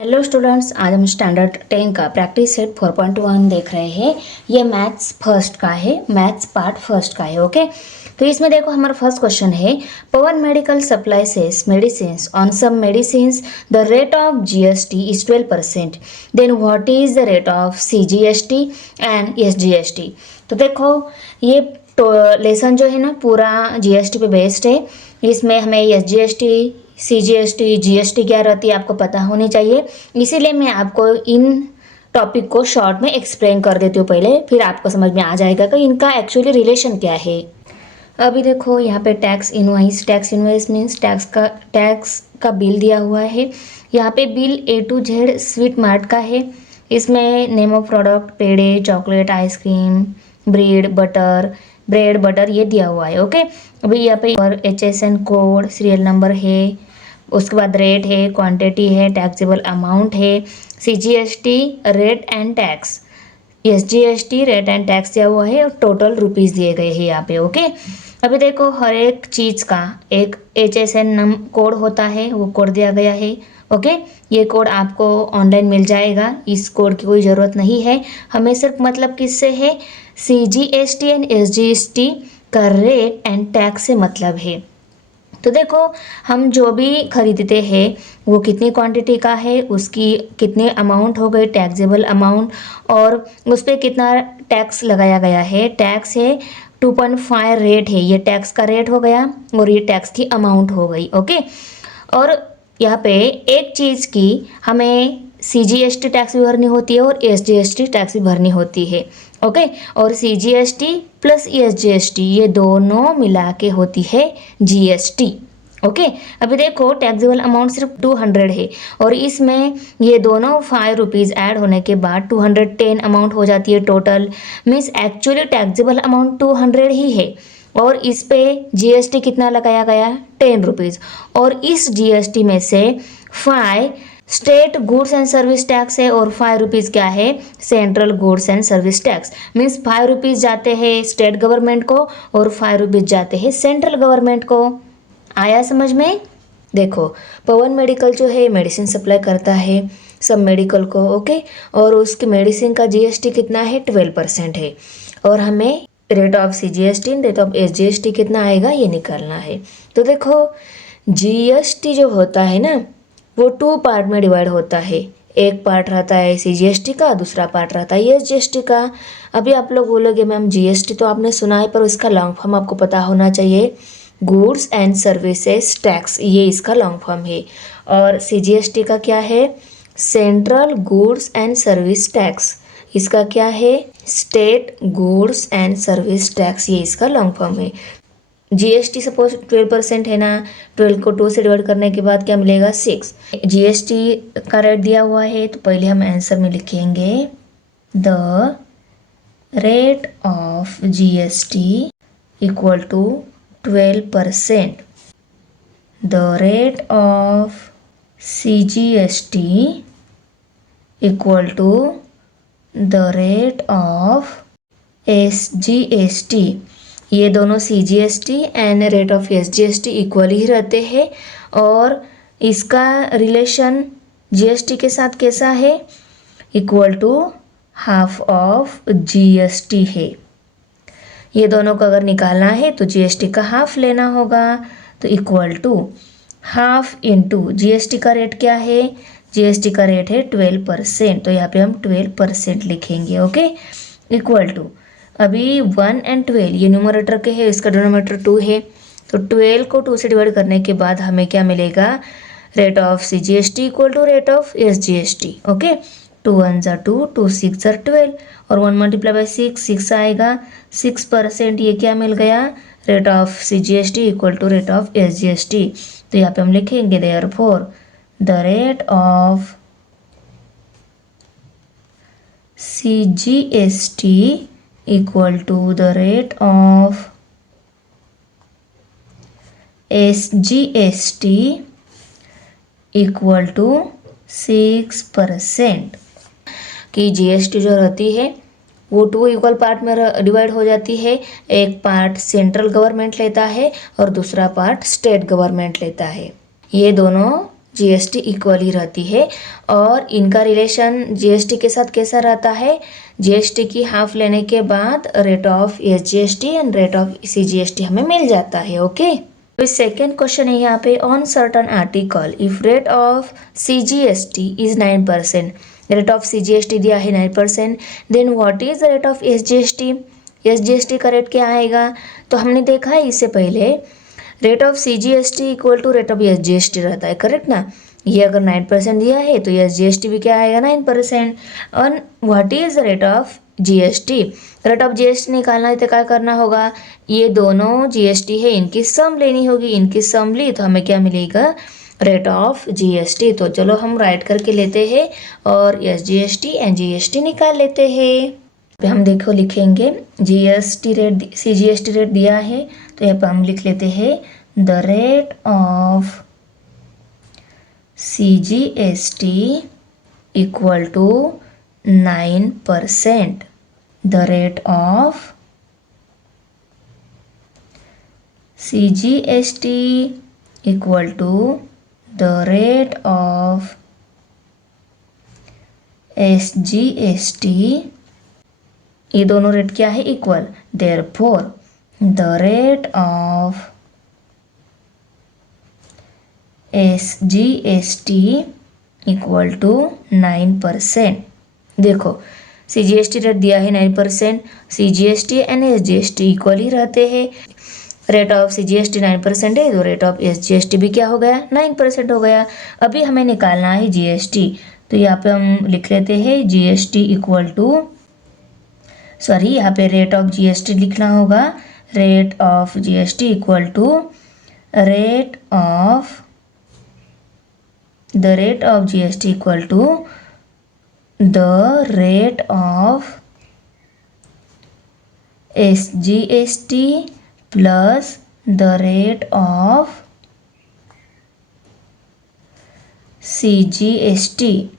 Hello students, आज हम standard 10 का प्रैक्टिस सेट 4.1 देख रहे हैं। ये मैथ्स फर्स्ट का है, मैथ्स पार्ट फर्स्ट का है। ओके, तो इसमें देखो हमारा फर्स्ट क्वेश्चन है, पवन मेडिकल सप्लाई सेस medicines on some medicines the rate of GST is 12%, then what is the rate of CGST and SGST. तो देखो ये लेसन जो है ना पूरा जीएसटी पे बेस्ड है। इसमें हमें एसजीएसटी, सीजीएसटी, जीएसटी क्या रहती है आपको पता होनी चाहिए, इसीलिए मैं आपको इन टॉपिक को शॉर्ट में एक्सप्लेन कर देती हूँ पहले, फिर आपको समझ में आ जाएगा कि इनका एक्चुअली रिलेशन क्या है। अभी देखो यहाँ पे टैक्स इनवॉइस मीन्स टैक्स का बिल दिया हुआ है। यहाँ पे bill A to Z sweet mart का है। इसमें नेम ऑफ प्रोडक्ट पेड़े, चॉकलेट, आइसक्रीम, ब्रेड बटर ये दिया हुआ है। ओके, अभी यहाँ पे और HSN कोड, सीरियल नंबर है, उसके बाद रेट है, क्वांटिटी है, टैक्सेबल अमाउंट है, CGST rate and tax, SGST rate and tax दिया हुआ है और टोटल रुपीज़ दिए गए हैं यहाँ पे। ओके, अभी देखो हर एक चीज़ का एक HSN कोड होता है, वो कोड दिया गया है। ओके, ये कोड आपको ऑनलाइन मिल जाएगा, इस कोड की कोई ज़रूरत नहीं है। हमें सिर्फ मतलब किससे है, CGST एंड SGST का रेट एंड टैक्स से मतलब है। तो देखो हम जो भी खरीदते हैं वो कितनी क्वांटिटी का है, उसकी कितने अमाउंट हो गई टैक्सेबल अमाउंट, और उस पर कितना टैक्स लगाया गया है। टैक्स है 2.5 रेट है, ये टैक्स का रेट हो गया और ये टैक्स की अमाउंट हो गई। ओके, और यहाँ पे एक चीज़ की हमें CGST टैक्स भी भरनी होती है और SGST टैक्स भी भरनी होती है। ओके, और CGST प्लस SGST ये दोनों मिला के होती है GST। ओके, अभी देखो टैक्सेबल अमाउंट सिर्फ 200 है और इसमें ये दोनों 5 रुपीज़ ऐड होने के बाद 210 अमाउंट हो जाती है total. Means actually taxable amount 200 ही है और इस पे GST कितना लगाया गया, 10 रुपीज़। और इस GST में से 5 state goods and service tax है और 5 रुपीज़ क्या है, central goods and service tax. Means 5 rupees जाते हैं स्टेट गवर्नमेंट को और 5 रुपीज़ जाते हैं सेंट्रल गवर्नमेंट को। आया समझ में। देखो पवन मेडिकल जो है मेडिसिन सप्लाई करता है सब मेडिकल को। ओके, और उसके मेडिसिन का GST कितना है, 12% है, और हमें rate of CGST rate of SGST कितना आएगा ये निकालना है। तो देखो GST जो होता है ना वो 2 पार्ट में डिवाइड होता है। एक पार्ट रहता है CGST का, दूसरा पार्ट रहता है SGST का। अभी आप लोग बोलोगे मैम GST तो आपने सुना है पर उसका लॉन्ग फॉर्म आपको पता होना चाहिए, गुड्स एंड सर्विसेज टैक्स, ये इसका लॉन्ग फॉर्म है। और CGST का क्या है, central goods and service tax, इसका क्या है, state goods and service tax, ये इसका लॉन्ग फॉर्म है। GST सपोज 12% है ना, 12 को 2 से डिवाइड करने के बाद क्या मिलेगा, 6। GST का रेट दिया हुआ है तो पहले हम आंसर में लिखेंगे the rate of GST equal to 12%, the rate of CGST equal to the rate of SGST। ये दोनों CGST and rate of SGST equal ही रहते हैं और इसका रिलेशन GST के साथ कैसा है, equal to half of GST है। ये दोनों को अगर निकालना है तो GST का हाफ लेना होगा, तो equal to half into GST का रेट क्या है, GST का रेट है 12%, तो यहाँ पे हम 12% लिखेंगे। ओके, इक्वल टू अभी 1 एंड 12 ये न्यूमरेटर के है, इसका डिनोमिनेटर 2 है, तो 12 को 2 से डिवाइड करने के बाद हमें क्या मिलेगा, rate of CGST equal to rate of SGST। Okay, 2 1 ज़ा 2, 2 6 ज़ा 12 और 1 मल्टीप्लाई बाई 6 आएगा, 6%। ये क्या मिल गया, rate of CGST equal to rate of SGST। तो यहाँ पे हम लिखेंगे therefore the rate of CGST equal to the rate of SGST equal to 6%। कि GST जो रहती है वो 2 इक्वल पार्ट में डिवाइड हो जाती है। एक पार्ट सेंट्रल गवर्नमेंट लेता है और दूसरा पार्ट स्टेट गवर्नमेंट लेता है। ये दोनों जीएसटी इक्वल ही रहती है। और इनका रिलेशन जीएसटी के साथ कैसा रहता है, जीएसटी की हाफ लेने के बाद rate of SGST and rate of CGST हमें मिल जाता है। ओके, तो सेकेंड क्वेश्चन है यहाँ पे, on certain article if rate of CGST is 9%, rate of CGST दिया है 9%, then what is the rate of SGST, SGST का रेट क्या आएगा। तो हमने देखा है इससे पहले rate of CGST equal to rate of SGST रहता है, करेक्ट ना। ये अगर 9% दिया है तो एसजीएसटी भी क्या आएगा 9%। और what is the rate of GST, rate of GST निकालना है तो क्या करना होगा, ये दोनों जीएसटी है इनकी सम लेनी होगी, इनकी सम ली तो हमें क्या मिलेगा, रेट ऑफ जीएसटी। तो चलो हम राइट करके लेते हैं और एसजीएसटी एंड जीएसटी निकाल लेते हैं। पे हम देखो लिखेंगे जीएसटी रेट सीजीएसटी रेट दिया है तो यहाँ पे हम लिख लेते हैं the rate of CGST equal to 9%, the rate of CGST equal to the rate of SGST, ये दोनों रेट क्या है equal, therefore the rate of SGST equal to 9%। देखो सीजीएसटी रेट दिया है 9%, सीजीएसटी एंड एसजीएसटी इक्वल ही रहते हैं। रेट ऑफ सीजीएसटी 9% है तो रेट ऑफ एसजीएसटी भी क्या हो गया 9% हो गया। अभी हमें निकालना है जीएसटी, तो यहाँ पे हम लिख लेते हैं जीएसटी इक्वल टू, सॉरी यहाँ पे रेट ऑफ जीएसटी लिखना होगा, rate of GST equal to rate of the rate of GST equal to the rate of SGST plus the rate of CGST.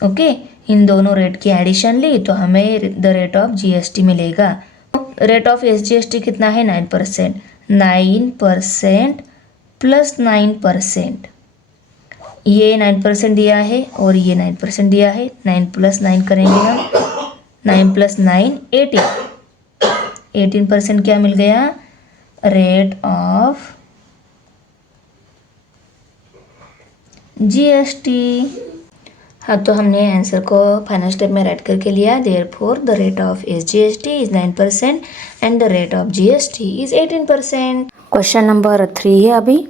Okay, इन दोनों रेट की addition ली तो हमें द रेट ऑफ जीएसटी मिलेगा। Rate of SGST कितना है 9%, 9% plus 9%, ये 9% दिया है और ये 9% दिया है, 9 प्लस 9 करेंगे हम, 9 प्लस 9 18% क्या मिल गया, रेट ऑफ जीएसटी। हाँ, तो हमने आंसर को फाइनल स्टेप में राइट करके लिया, therefore the rate of SGST is 9% and the rate of GST is 18%। Question number 3 है अभी,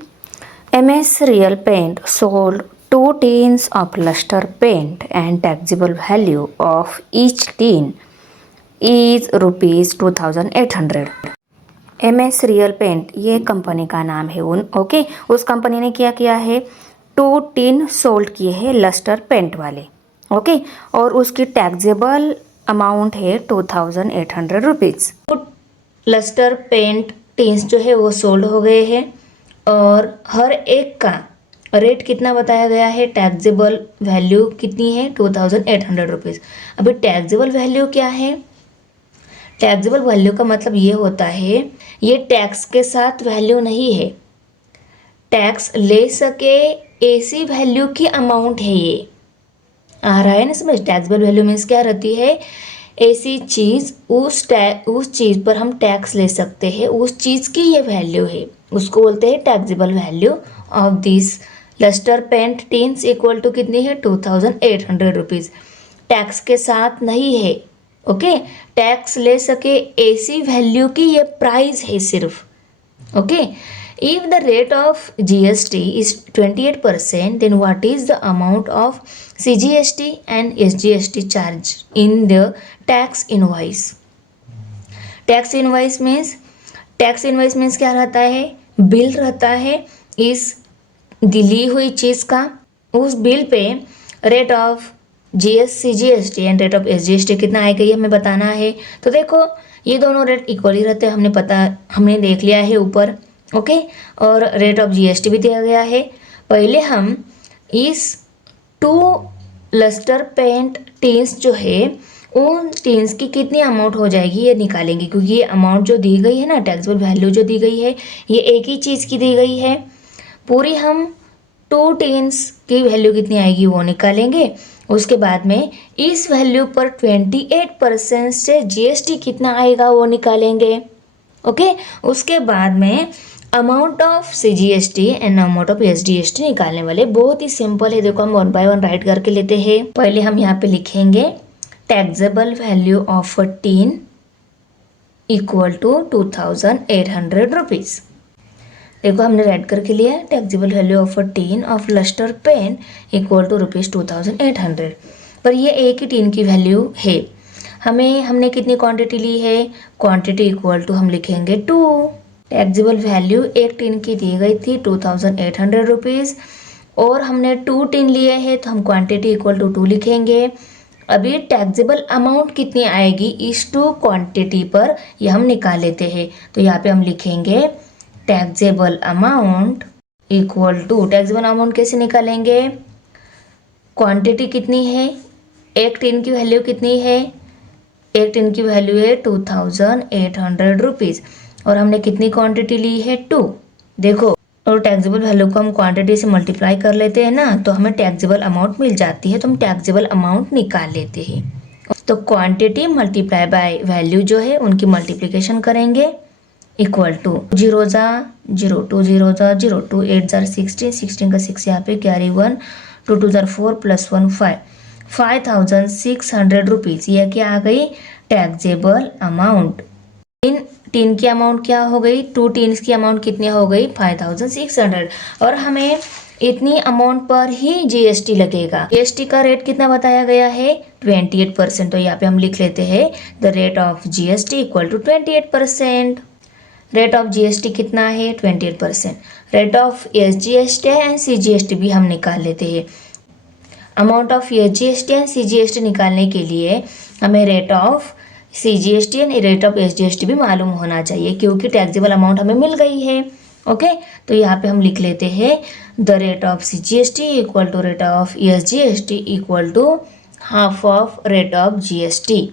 MS real paint sold 2 tins of lustre paint and taxable value of each tin is ₹2800। MS real paint ये company का नाम है okay, उस company ने क्या किया है, 2 टीन सोल्ड किए हैं लस्टर पेंट वाले, ओके, और उसकी टैक्सेबल अमाउंट है ₹2800। लस्टर पेंट टीन्स जो है वो सोल्ड हो गए हैं और हर एक का रेट कितना बताया गया है, टैक्सेबल वैल्यू कितनी है ₹2800। अभी टैक्सेबल वैल्यू क्या है, टैक्सेबल वैल्यू का मतलब ये होता है ये टैक्स के साथ वैल्यू नहीं है, टैक्स ले सके ऐसी वैल्यू की अमाउंट है, ये आ रहा है ना समझ। टैक्सेबल वैल्यू मीन्स क्या रहती है, ऐसी चीज़ उस चीज़ पर हम टैक्स ले सकते हैं, उस चीज़ की ये वैल्यू है, उसको बोलते हैं taxable value of this lustre paint tins equal to कितनी है ₹2800। टैक्स के साथ नहीं है, ओके, टैक्स ले सके ऐसी वैल्यू की ये प्राइस है सिर्फ, okay. If the rate of GST is 28%, then what is the amount of CGST and SGST charge in the tax invoice? Tax invoice means क्या रहता है, बिल रहता है इस दी हुई चीज़ का, उस bill pay rate of CGST and rate of SGST कितना आएगा ये हमें बताना है। तो देखो ये दोनों रेट इक्वली रहते हैं, हमने देख लिया है ऊपर, ओके, और रेट ऑफ जीएसटी भी दिया गया है। पहले हम इस 2 लस्टर पेंट टीन्स जो है उन टीन्स की कितनी अमाउंट हो जाएगी ये निकालेंगे, क्योंकि ये अमाउंट जो दी गई है ना, टैक्सेबल वैल्यू जो दी गई है ये एक ही चीज़ की दी गई है, पूरी हम टू टीन्स की वैल्यू कितनी आएगी वो निकालेंगे। उसके बाद में इस वैल्यू पर 28% से जीएसटी कितना आएगा वो निकालेंगे। ओके, उसके बाद में amount of CGST and amount of SGST निकालने वाले बहुत ही सिंपल है। देखो हम वन बाय वन राइट करके लेते हैं। पहले हम यहाँ पे लिखेंगे taxable value of a tin equal to 2800 rupees. देखो हमने राइट करके लिया taxable value of a tin of lustre pen equal to ₹2800। पर ये एक ही टीन की वैल्यू है। हमने कितनी क्वांटिटी ली है, क्वांटिटी इक्वल टू हम लिखेंगे 2। टैक्सेबल वैल्यू एक टीन की दी गई थी 2800 रुपीज़ और हमने 2 टीन लिए हैं तो हम क्वांटिटी इक्वल टू 2 लिखेंगे। अभी टैक्सेबल अमाउंट कितनी आएगी इस 2 क्वांटिटी पर यह हम निकाल लेते हैं। तो यहाँ पे हम लिखेंगे taxable amount equal to, taxable amount कैसे निकालेंगे, क्वांटिटी कितनी है, एक टीन की वैल्यू कितनी है, एक टीन की वैल्यू है 2800 रुपीज़ और हमने कितनी क्वांटिटी ली है 2। देखो और टैक्सेबल वैल्यू को हम क्वांटिटी से मल्टीप्लाई कर लेते हैं ना तो हमें टैक्सेबल अमाउंट मिल जाती है, तो हम टैक्सेबल अमाउंट निकाल लेते हैं। तो क्वांटिटी मल्टीप्लाई बाय वैल्यू जो है उनकी मल्टीप्लिकेशन करेंगे इक्वल टू 0 ज़ा 0, 2 0 ज़ा 0, 2 8 ज़ा 16, 16 का 6 यहाँ पे कैरी 1, 2 2 ज़ा 4 प्लस 1 5, 5600 रुपीज़। यह क्या आ गई टैक्सेबल अमाउंट। इन टीन की अमाउंट क्या हो गई, 2 टीन्स की अमाउंट कितनी हो गई 5600 और हमें इतनी अमाउंट पर ही जीएसटी लगेगा। जीएसटी का रेट कितना बताया गया है 28%। तो यहाँ पे हम लिख लेते हैं the rate of GST equal to 28%। Rate of GST कितना है 28%। Rate of SGST and CGST भी हम निकाल लेते हैं। Amount of SGST and CGST निकालने के लिए हमें rate of CGST and rate of SGST भी मालूम होना चाहिए क्योंकि टैक्सेबल अमाउंट हमें मिल गई है। ओके, तो यहाँ पे हम लिख लेते हैं the rate of CGST equal to rate of SGST equal to half of rate of GST.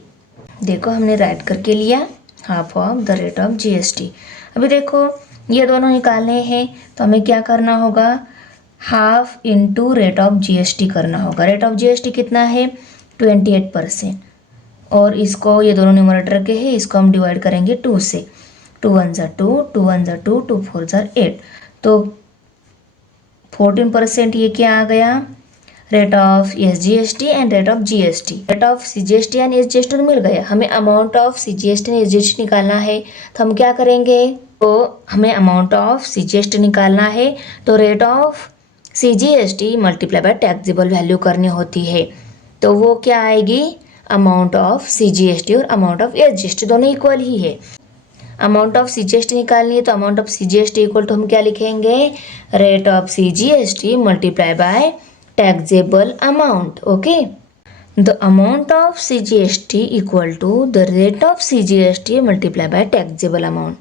देखो हमने राइट करके लिया half of the rate of GST. अभी देखो ये दोनों निकालने हैं तो हमें क्या करना होगा, half into rate of GST करना होगा। रेट ऑफ जीएसटी कितना है 28% और इसको ये दोनों न्यूमरेटर के हैं, इसको हम डिवाइड करेंगे 2 से। 2 1 ज़ा 2, 2 1 ज़ा 2, 2 4 ज़ा 8, तो 14% ये क्या आ गया rate of SGST and rate of GST. Rate of CGST and SGST मिल गया। हमें amount of CGST and SGST निकालना है तो हम क्या करेंगे, तो हमें अमाउंट ऑफ सीजीएसटी निकालना है तो rate of CGST multiply by taxable value करनी होती है। तो वो क्या आएगी अमाउंट ऑफ सीजीएसटी और अमाउंट ऑफ एसजीएसटी दोनों इक्वल ही है। अमाउंट ऑफ सीजीएसटी निकालनी है तो amount of CGST equal to हम क्या लिखेंगे rate of CGST multiply by taxable amount. Okay, the amount of CGST equal to the rate of CGST multiplied by taxable amount.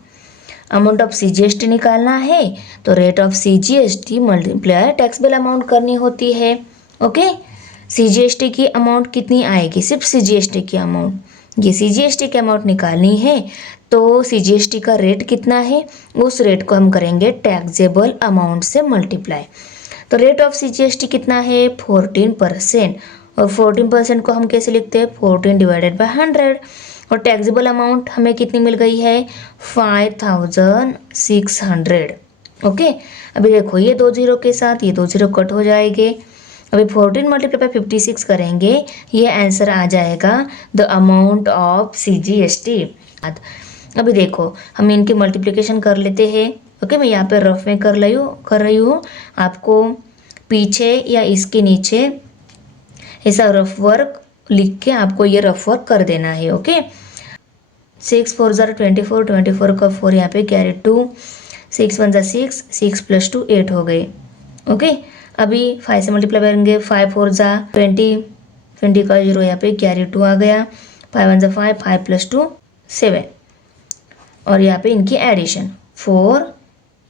Amount of CGST निकालना है तो rate of CGST multiply taxable amount करनी होती है। Okay, CGST की amount कितनी आएगी, सिर्फ सीजीएसटी की अमाउंट, ये सीजीएसटी की अमाउंट निकालनी है तो सीजीएसटी का रेट कितना है उस रेट को हम करेंगे टैक्सेबल अमाउंट से मल्टीप्लाई। तो रेट ऑफ सीजीएसटी कितना है 14% और 14% को हम कैसे लिखते हैं 14 डिवाइडेड बाय 100 और टैक्सेबल अमाउंट हमें कितनी मिल गई है 5600। ओके, अभी देखो ये 2 जीरो के साथ ये 2 जीरो कट हो जाएंगे। अभी 14 मल्टीप्लाई बाय 56 करेंगे, ये आंसर आ जाएगा द अमाउंट ऑफ सीजीएसटी। अभी देखो हम इनकी मल्टीप्लिकेशन कर लेते हैं। ओके, मैं यहाँ पे रफ में कर रही हूँ, आपको पीछे या इसके नीचे ऐसा रफ वर्क लिख के आपको ये रफ वर्क कर देना है। ओके, 6 4 ज़ा 24, 24 का 4 यहाँ पे कैरी 2, 6 1 ज़ा 6, 6 प्लस 2 8 हो गए। ओके, अभी 5 से मल्टीप्लाई करेंगे, 5 4 ज़ा 20, 20 का 0 यहाँ पे कैरी 2 आ गया, 5 1 ज़ा 5, 5 प्लस 2 7 और यहाँ पे इनकी एडिशन 4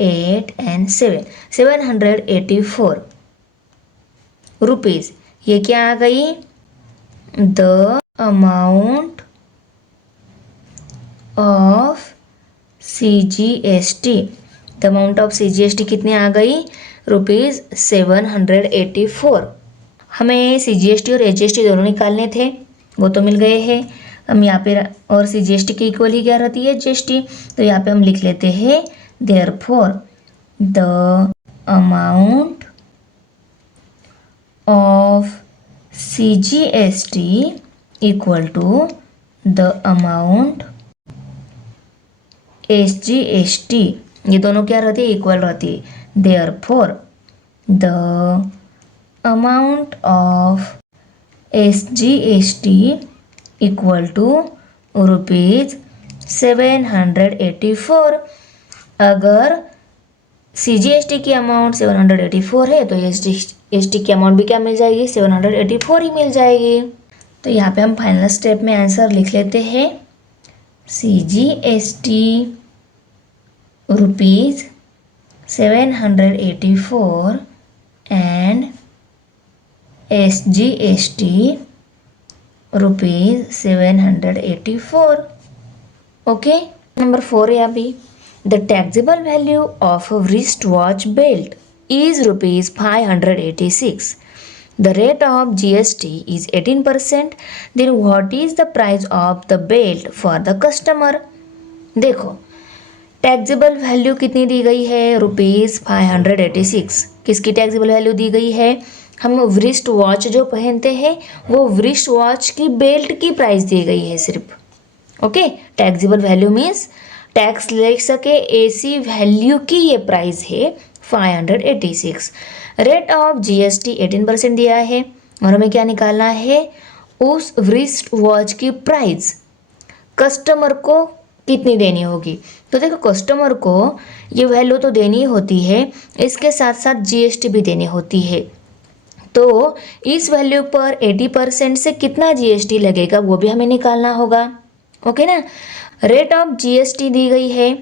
8 एंड 7, 784 रुपीज़। ये क्या आ गई the amount of CGST. The amount of CGST कितनी आ गई ₹784। हमें CGST और HST दोनों निकालने थे, वो तो मिल गए हैं। हम यहाँ पे और CGST की इक्वल ही क्या रहती है GST, तो यहाँ पे हम लिख लेते हैं therefore the amount of CGST equal to the amount SGST, ये दोनों क्या रहती है, इक्वल रहती है। Therefore the amount of SGST equal to ₹784। अगर CGST की अमाउंट 784 है तो SGST की अमाउंट भी क्या मिल जाएगी, 784 ही मिल जाएगी। तो यहाँ पे हम फाइनल स्टेप में आंसर लिख लेते हैं। CGST ₹784 and SGST ₹784। Okay, number 4 है अभी। The taxable value of wrist watch belt is ₹586. The rate of GST is 18%. Then what is the price of the belt for the customer? देखो, taxable value कितनी दी गई है, ₹586। किसकी taxable value दी गई है, हम wrist वॉच जो पहनते हैं वो wrist वॉच की बेल्ट की प्राइस दी गई है सिर्फ। Okay, taxable value means tax ले सके ऐसी वैल्यू की ये प्राइस है 586। रेट ऑफ GST 18% दिया है और हमें क्या निकालना है, उस wrist वॉच की प्राइस कस्टमर को कितनी देनी होगी। तो देखो, कस्टमर को ये वैल्यू तो देनी होती है, इसके साथ साथ GST भी देनी होती है। तो इस वैल्यू पर 80% से कितना GST लगेगा वो भी हमें निकालना होगा। ओके ना, रेट ऑफ GST दी गई है,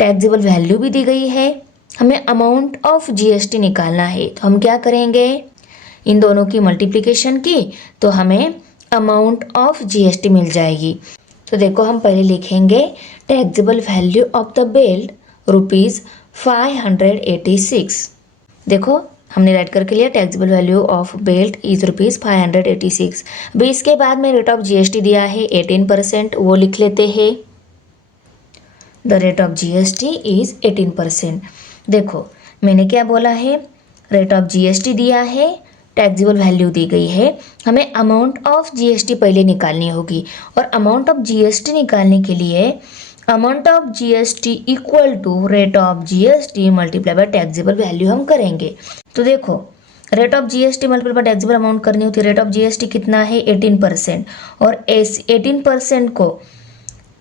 टैक्सेबल वैल्यू भी दी गई है, हमें अमाउंट ऑफ GST निकालना है। तो हम क्या करेंगे, इन दोनों की मल्टीप्लिकेशन की तो हमें अमाउंट ऑफ GST मिल जाएगी। तो देखो, हम पहले लिखेंगे taxable value of the belt ₹586। देखो, हमने राइट करके लिया taxable value of belt is ₹586। अभी इसके बाद में रेट ऑफ GST दिया है 18%, वो लिख लेते हैं। The rate of GST is 18%। देखो, मैंने क्या बोला है, रेट ऑफ GST दिया है, टैक्सेबल वैल्यू दी गई है, हमें अमाउंट ऑफ GST पहले निकालनी होगी। और अमाउंट ऑफ GST निकालने के लिए amount of GST equal to rate of GST multiply by taxable value हम करेंगे। तो देखो, rate of GST multiply by taxable amount करनी होती है। रेट ऑफ GST कितना है, 18%, और 18% को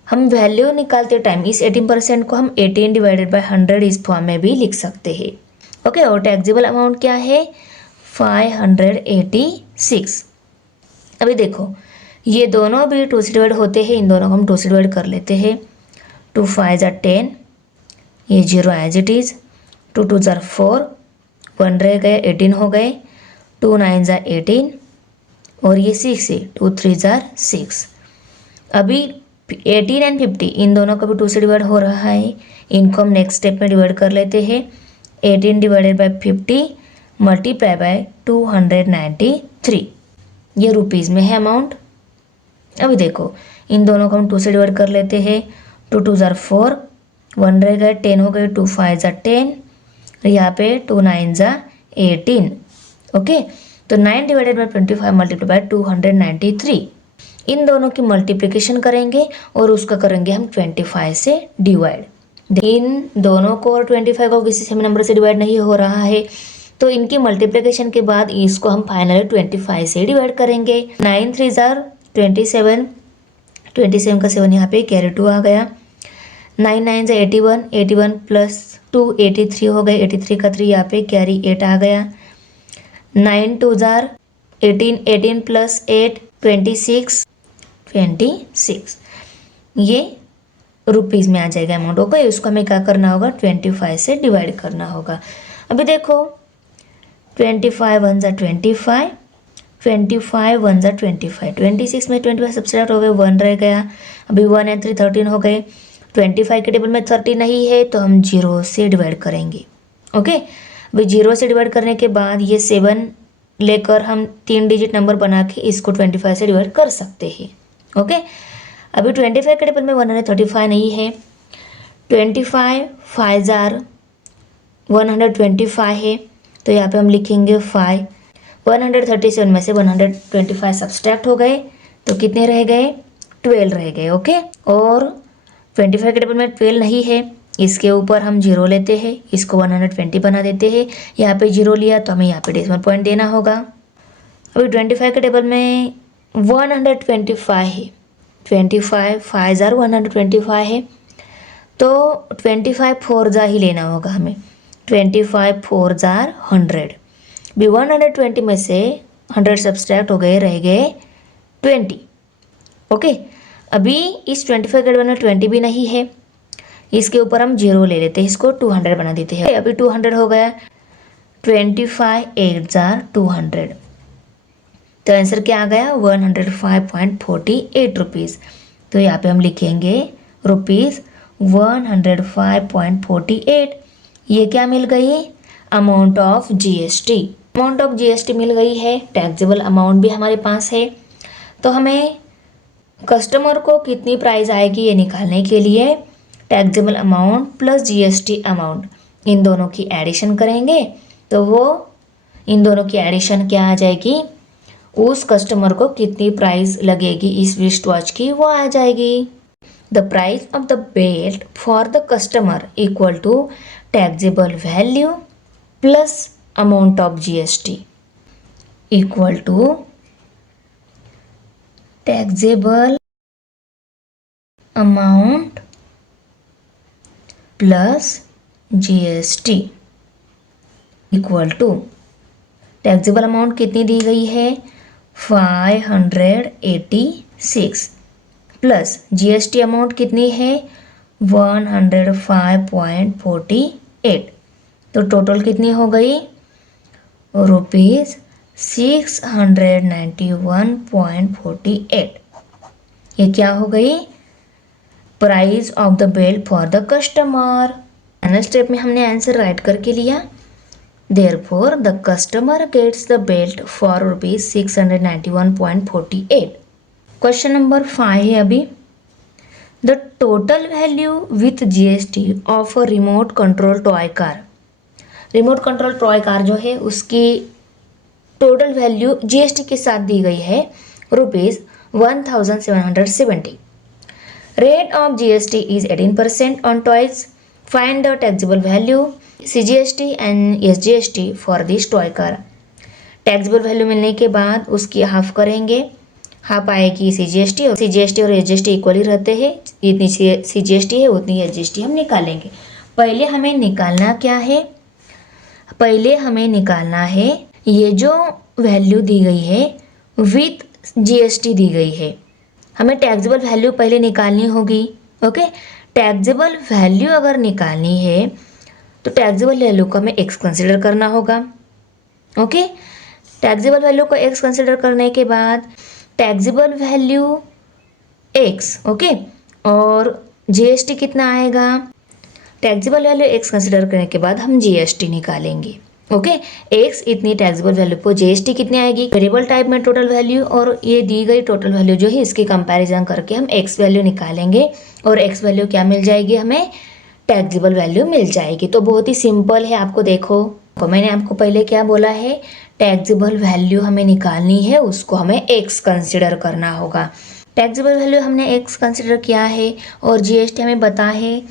हम वैल्यू निकालते टाइम इस 18% को हम 18 डिवाइडेड बाय 100 इस फॉर्म में भी लिख सकते हैं। ओके, और टैक्सेबल अमाउंट क्या है, 586। अभी देखो, ये दोनों भी 2 से डिवाइड होते हैं, इन दोनों को हम 2 से डिवाइड कर लेते हैं। 2 5 are 10, ये 0 एज इट इज़। 2 2 are 4, 1 रह गए, 18 हो गए। 2 9 are 18 और ये 6 है, 2 3 are 6। अभी 18 एंड 50 इन दोनों का भी 2 से डिवाइड हो रहा है, इनको हम नेक्स्ट स्टेप में डिवाइड कर लेते हैं। 18 डिवाइडेड बाय 50 मल्टीप्लाई बाय 293, ये रुपीज़ में है अमाउंट। अभी देखो, इन दोनों को हम 2 से डिवाइड कर लेते हैं। 2 2 are 4, 1 रह गए, 10 हो गए। 2 5 are 10, यहाँ पे 2 9 are 18। ओके, तो 9 डिवाइडेड बाय 25 मल्टीप्लाई बाय 293, इन दोनों की मल्टीप्लिकेशन करेंगे और उसका करेंगे हम 25 से डिवाइड। इन दोनों को और 25 को किसी सेमी नंबर से डिवाइड नहीं हो रहा है, तो इनकी मल्टीप्लिकेशन के बाद इसको हम फाइनली 25 से डिवाइड करेंगे। 9 3 are 27, 27 का 7 यहाँ पे कैरी 2 आ गया। 9 9 are 81, 81 प्लस 2 83 हो गए। 83 का 3 यहाँ पे कैरी 8 आ गया। 9 2 are 18, 18 प्लस 8 26, 26, ये रुपीज़ में आ जाएगा अमाउंट। ओके, उसको हमें क्या करना होगा, 25 से डिवाइड करना होगा। अभी देखो, 25 1 are 25, 25 1 are 25, 26 में 25 सब्सट्रैक्ट हो गए, 1 रह गया। अभी 1 and 3 13 हो गए। 25 के टेबल में 30 नहीं है तो हम 0 से डिवाइड करेंगे। ओके, अभी 0 से डिवाइड करने के बाद ये 7 लेकर हम 3 डिजिट नंबर बना के इसको 25 से डिवाइड कर सकते हैं। ओके, अभी 25 के टेबल में 135 नहीं है। 25 5 जार 125 है, तो यहाँ पे हम लिखेंगे 5। 137 में से 125 सब्सट्रैक्ट हो गए, तो कितने रह गए? 12 रह गए। ओके, और 25 के टेबल में 12 नहीं है, इसके ऊपर हम 0 लेते हैं, इसको 120 बना देते हैं। यहाँ पे 0 लिया तो हमें यहाँ पे डेसिमल पॉइंट देना होगा। अभी 25 के टेबल में 125 है, 25 5 जार 125 है, तो 25 4 जार ही लेना होगा हमें। 25 4 जार 100। भी 120 में से 100 सब्सट्रैक्ट हो गए, रह गए 20। ओके, अभी इस 25 के टेबल में 20 भी नहीं है, इसके ऊपर हम 0 ले लेते हैं, इसको 200 बना देते हैं। अभी 200 हो गया। 25 8 जार 200, तो आंसर क्या आ गया? 105.48 रुपीज़। तो यहाँ पे हम लिखेंगे रुपीज़ 105.48। ये क्या मिल गई? Amount of GST. Amount of GST मिल गई है, टैक्सेबल अमाउंट भी हमारे पास है। तो हमें कस्टमर को कितनी प्राइस आएगी ये निकालने के लिए taxable amount plus GST amount, इन दोनों की एडिशन करेंगे, तो वो इन दोनों की एडिशन क्या आ जाएगी? उस कस्टमर को कितनी प्राइस लगेगी इस रिस्ट वॉच की, वो आ जाएगी। The price of the belt for the customer equal to taxable value plus amount of GST equal to taxable amount plus GST equal to taxable amount कितनी दी गई है? 586 प्लस जीएसटी अमाउंट कितनी है? 105.48। तो टोटल कितनी हो गई? रुपीज़ 691.48। ये क्या हो गई? Price of the belt for the customer. Final step में हमने आंसर राइट करके लिया। Therefore, the customer gets the belt for rupees 691.48. Question number 5 है अभी। The total value with GST of a remote control toy car. Remote control toy car जो है उसकी total value GST के साथ दी गई है rupees 1770। Rate of GST is 18% on toys. Find the taxable value CGST and SGST for this toy car. Taxable value मिलने के बाद उसकी हाफ करेंगे, हाफ आएगी CGST, और CGST और SGST इक्वली रहते हैं, जितनी CGST है उतनी SGST हम निकालेंगे। पहले हमें निकालना क्या है? पहले हमें निकालना है ये जो वैल्यू दी गई है विथ GST दी गई है, हमें टैक्सेबल वैल्यू पहले निकालनी होगी। ओके, टैक्सेबल वैल्यू अगर निकालनी है तो टैक्सेबल वैल्यू को हमें x कंसिडर करना होगा। ओके, टैक्सेबल वैल्यू को x कंसिडर करने के बाद टैक्सेबल वैल्यू x, ओके, और जीएसटी कितना आएगा? टैक्सेबल वैल्यू x कंसिडर करने के बाद हम जीएसटी निकालेंगे। ओके, x इतनी टैक्सेबल वैल्यू को जीएसटी कितनी आएगी? वेरिएबल टाइप में टोटल वैल्यू और ये दी गई टोटल वैल्यू जो है इसकी कंपैरिजन करके हम x वैल्यू निकालेंगे, और x वैल्यू क्या मिल जाएगी? हमें टैक्सेबल वैल्यू मिल जाएगी। तो बहुत ही सिंपल है, आपको देखो, तो मैंने आपको पहले क्या बोला है? टैक्सेबल वैल्यू हमें निकालनी है, उसको हमें x कंसिडर करना होगा। टैक्सेबल वैल्यू हमने x कंसिडर किया है और जीएसटी हमें पता है।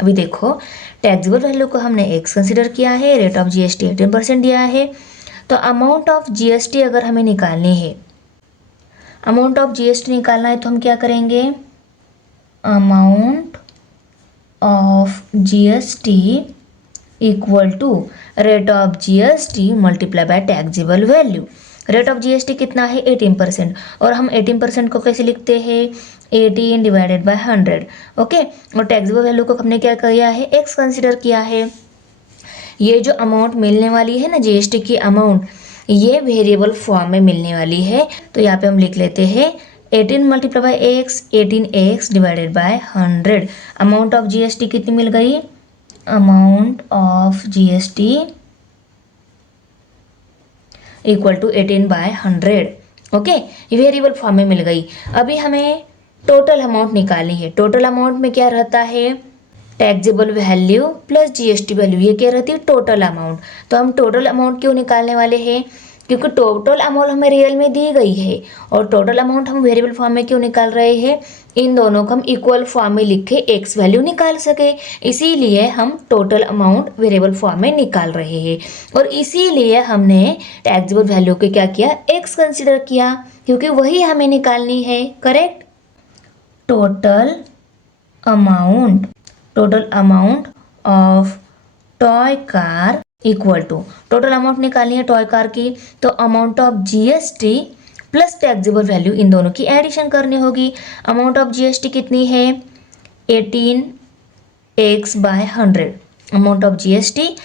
अभी देखो, टैक्सेबल वैल्यू को हमने x कंसिडर किया है, रेट ऑफ जीएसटी 18% दिया है। तो अमाउंट ऑफ जीएसटी अगर हमें निकालनी है, अमाउंट ऑफ जीएसटी निकालना है तो हम क्या करेंगे? Amount of GST equal to rate of GST multiply by taxable value. Rate of GST कितना है? 18%, और हम 18% को कैसे लिखते हैं? 18 डिवाइडेड बाय 100। ओके, और टैक्सेबल वैल्यू को हमने क्या किया है? x कंसिडर किया है। ये जो अमाउंट मिलने वाली है ना जीएसटी की अमाउंट, ये वेरिएबल फॉर्म में मिलने वाली है। तो यहाँ पे हम लिख लेते हैं 18 multiply by x, 18x divided by 100। Amount of GST कितनी मिल गई? Amount of GST equal to 18/100। Okay, variable form में मिल गई। अभी हमें टोटल अमाउंट निकालनी है। टोटल अमाउंट में क्या रहता है, taxable value plus GST value, ये क्या रहती है टोटल अमाउंट। तो हम टोटल अमाउंट क्यों निकालने वाले हैं, क्योंकि टोटल अमाउंट हमें रियल में दी गई है और टोटल अमाउंट हम वेरिएबल फॉर्म में क्यों निकाल रहे हैं, इन दोनों को हम इक्वल फॉर्म में लिख के एक्स वैल्यू निकाल सके, इसीलिए हम टोटल अमाउंट वेरिएबल फॉर्म में निकाल रहे हैं। और इसीलिए हमने टैक्सेबल वैल्यू को क्या किया, एक्स कंसिडर किया, क्योंकि वही हमें निकालनी है। Correct. Total amount of toy car equal to, total amount निकालनी है टॉय कार की, तो amount of GST plus taxable value, इन दोनों की एडिशन करनी होगी। अमाउंट ऑफ जीएसटी कितनी है, 18x/100 amount of GST,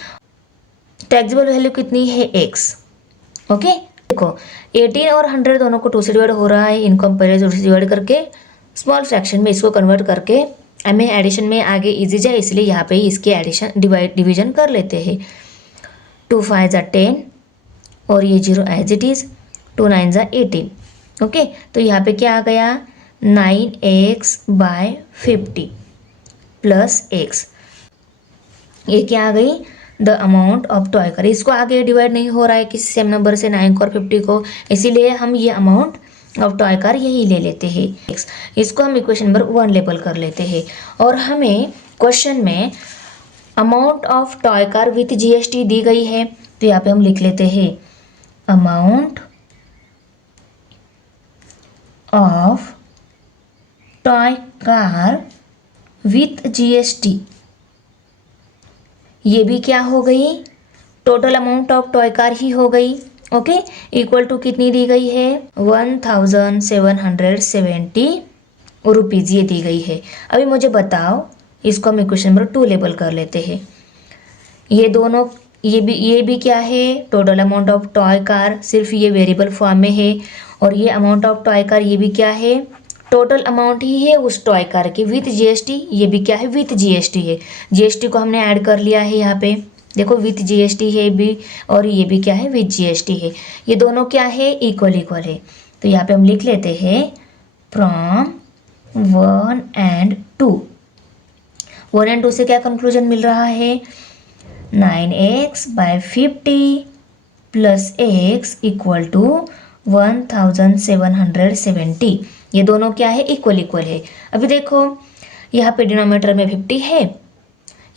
taxable value कितनी है x। ओके, देखो 18 और 100 दोनों को 2 से डिवाइड हो रहा है, इनको हम पहले 2 से डिवाइड करके स्मॉल फ्रैक्शन में इसको कन्वर्ट करके हमें एडिशन में आगे इजी जाए, इसलिए यहाँ पे इसके एडिशन डिवीजन कर लेते हैं। 2 5 = 10 और ये 0 एज इट इज़, 2 9 = 18। ओके, तो यहाँ पे क्या आ गया, 9x/50 प्लस x, ये क्या आ गई, the amount of toy car. इसको आगे डिवाइड नहीं हो रहा है किसी सेम नंबर से 9 और 50 को, इसीलिए हम ये अमाउंट ऑफ टॉय कार यही ले लेते हैं। इसको हम इक्वेशन नंबर 1 लेबल कर लेते हैं। और हमें क्वेश्चन में amount of toy car with GST दी गई है, तो यहाँ पे हम लिख लेते हैं amount of toy car with GST, ये भी क्या हो गई, total amount of toy car ही हो गई। ओके, इक्वल टू कितनी दी गई है, 1770 रुपीज़ ये दी गई है। अभी मुझे बताओ, इसको हम इक्वेशन नंबर 2 लेबल कर लेते हैं। ये दोनों, ये भी क्या है, total amount of toy car, सिर्फ ये वेरिएबल फॉर्म में है। और ये अमाउंट ऑफ टॉय कार, ये भी क्या है, टोटल अमाउंट ही है उस टॉय कार की विथ जीएसटी, ये भी क्या है, विथ जीएसटी है। जीएसटी को हमने ऐड कर लिया है यहाँ पे, देखो विथ जीएसटी है भी, और ये भी क्या है, विथ जीएसटी है। ये दोनों क्या है, इक्वल है। तो यहाँ पे हम लिख लेते हैं फ्रॉम 1 and 2। 1 and 2 से क्या कंक्लूजन मिल रहा है, 9x/50 plus x equal to 1770। ये दोनों क्या है, इक्वल है। अभी देखो यहाँ पे डिनोमिनेटर में 50 है,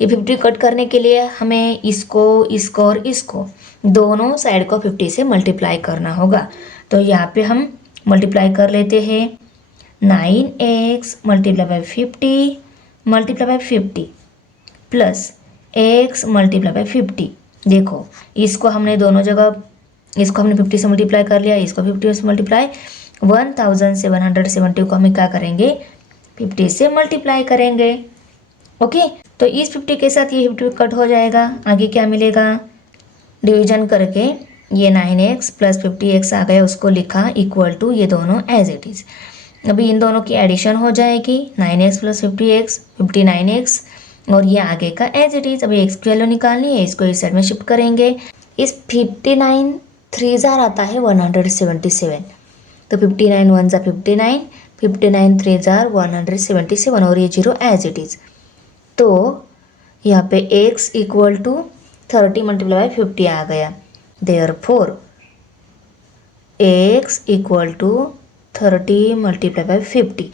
ये 50 कट करने के लिए हमें इसको और इसको दोनों साइड को 50 से मल्टीप्लाई करना होगा। तो यहाँ पे हम मल्टीप्लाई कर लेते हैं, 9x × 50 प्लस x × 50। देखो इसको हमने दोनों जगह, इसको हमने 50 से मल्टीप्लाई कर लिया, इसको 50 से मल्टीप्लाई, 1770 को हम क्या करेंगे, 50 से मल्टीप्लाई करेंगे। ओके, तो इस 50 के साथ ये 50 कट हो जाएगा, आगे क्या मिलेगा, डिवीजन करके ये 9x + 50x आ गया, उसको लिखा इक्वल टू ये दोनों एज इट इज़। अभी इन दोनों की एडिशन हो जाएगी, 9x + 50x 59x, और ये आगे का एज इट इज़। अभी x की वैल्यू निकालनी है, इसको इस साइड में शिफ्ट करेंगे। इस 59 3 जार आता है 177, तो 59 1 = 59, 59 3 जार 177, और ये 0 एज इट इज़। तो यहाँ पे x इक्वल टू 30 × 50 आ गया, देयरफॉर x इक्वल टू 30 × 50।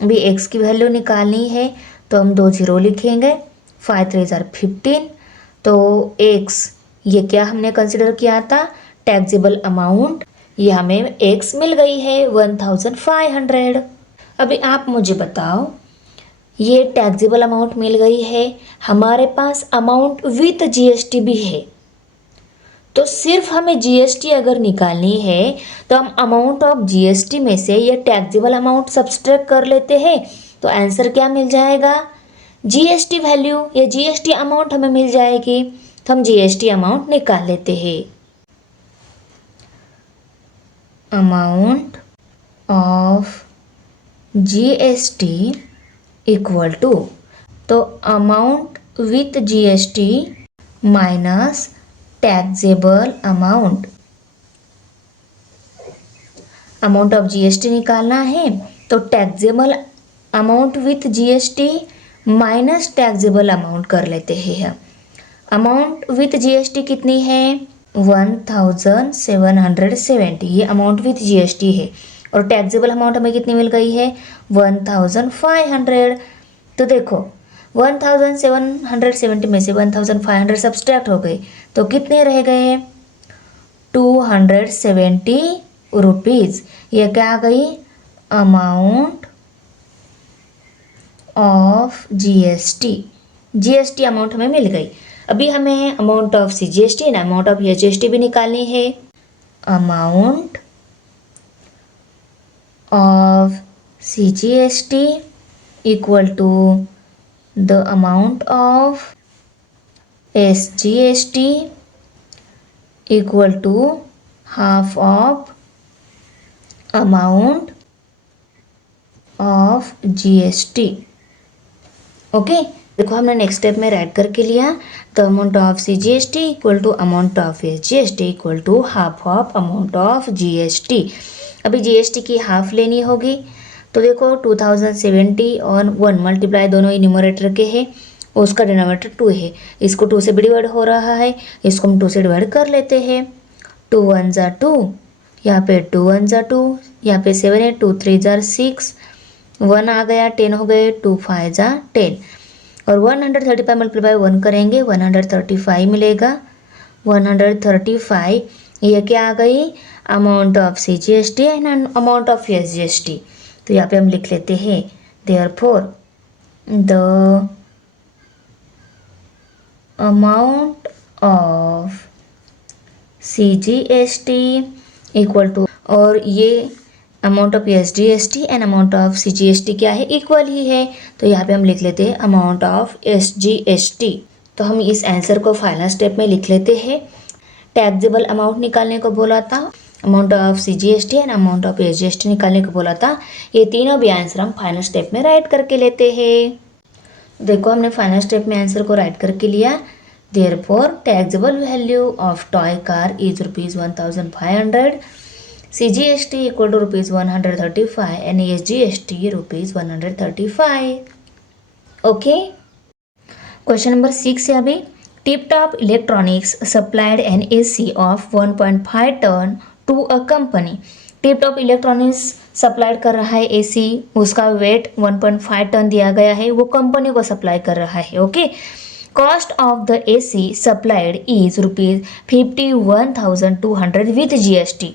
अभी x की वैल्यू निकालनी है, तो हम 2 0 लिखेंगे, 5 3 = 15। तो x ये क्या हमने कंसिडर किया था, टैक्सेबल अमाउंट, ये हमें x मिल गई है 1500। अभी आप मुझे बताओ, ये टैक्सेबल अमाउंट मिल गई है, हमारे पास अमाउंट विथ जीएसटी भी है, तो सिर्फ हमें जीएसटी अगर निकालनी है तो हम अमाउंट ऑफ जीएसटी में से ये टैक्सेबल अमाउंट सब्सट्रैक्ट कर लेते हैं, तो आंसर क्या मिल जाएगा, जीएसटी वैल्यू या जीएसटी अमाउंट हमें मिल जाएगी। तो हम जीएसटी अमाउंट निकाल लेते हैं, amount of GST equal to, तो amount with GST minus taxable amount amount of GST निकालना है तो taxable amount with GST minus taxable amount कर लेते हैं। अमाउंट विथ जीएसटी कितनी है 1770, ये अमाउंट विथ जीएसटी है और टैक्सेबल अमाउंट हमें कितनी मिल गई है 1500। तो देखो 1770 में से 1500 सब्सट्रैक्ट हो गए तो कितने रह गए 270 रुपीज़। ये क्या आ गई amount of GST. GST amount हमें मिल गई। अभी हमें amount of CGST and amount of HST भी निकालनी है। Amount of CGST equal to the amount of SGST equal to half of amount of GST. Okay, देखो हमने नेक्स्ट स्टेप में राइट करके लिया। The amount of CGST equal to amount of SGST equal to half of amount of GST. अभी GST की half लेनी होगी तो देखो 2070 और 1 मल्टीप्लाई दोनों ही न्यूमरेटर के हैं, उसका डिनोमिनेटर 2 है, इसको 2 से भी डिवाइड हो रहा है, इसको हम 2 से डिवाइड कर लेते हैं। 2 1 ज़ा 2, यहाँ पे 2 1 ज़ा 2, यहाँ पे 7 है, 2 3 ज़ा 6, 1 आ गया, 10 हो गए, 2 5 ज़ा 10 और 135 मल्टीप्लाई 1 करेंगे 135 मिलेगा। 135 ये क्या आ गई amount of CGST and amount of SGST. तो यहाँ पे हम लिख लेते हैं therefore the amount of CGST equal to, और ये amount of SGST and amount of CGST क्या है इक्वल ही है, तो यहाँ पे हम लिख लेते हैं अमाउंट ऑफ एसजीएसटी। तो हम इस आंसर को फाइनल स्टेप में लिख लेते हैं। टैक्सेबल अमाउंट निकालने को बोला था, amount of CGST and amount of SGST निकालने को बोला था। ये तीनों भी आंसर हम फाइनल स्टेप में राइट करके लेते हैं। देखो हमने फाइनल स्टेप में आंसर को राइट करके लिया। Therefore taxable value of toy car is ₹1500, CGST equal to ₹135 and SGST ₹135. Okay. Question number 6 है अभी। Tip Top Electronics supplied an AC of 1.5 ton to a company. Tip Top Electronics supply कर रहा है AC, उसका wait 1.5 ton दिया गया है, वो कंपनी को सप्लाई कर रहा है। Okay, cost of the AC supplied is ₹51,200 with GST।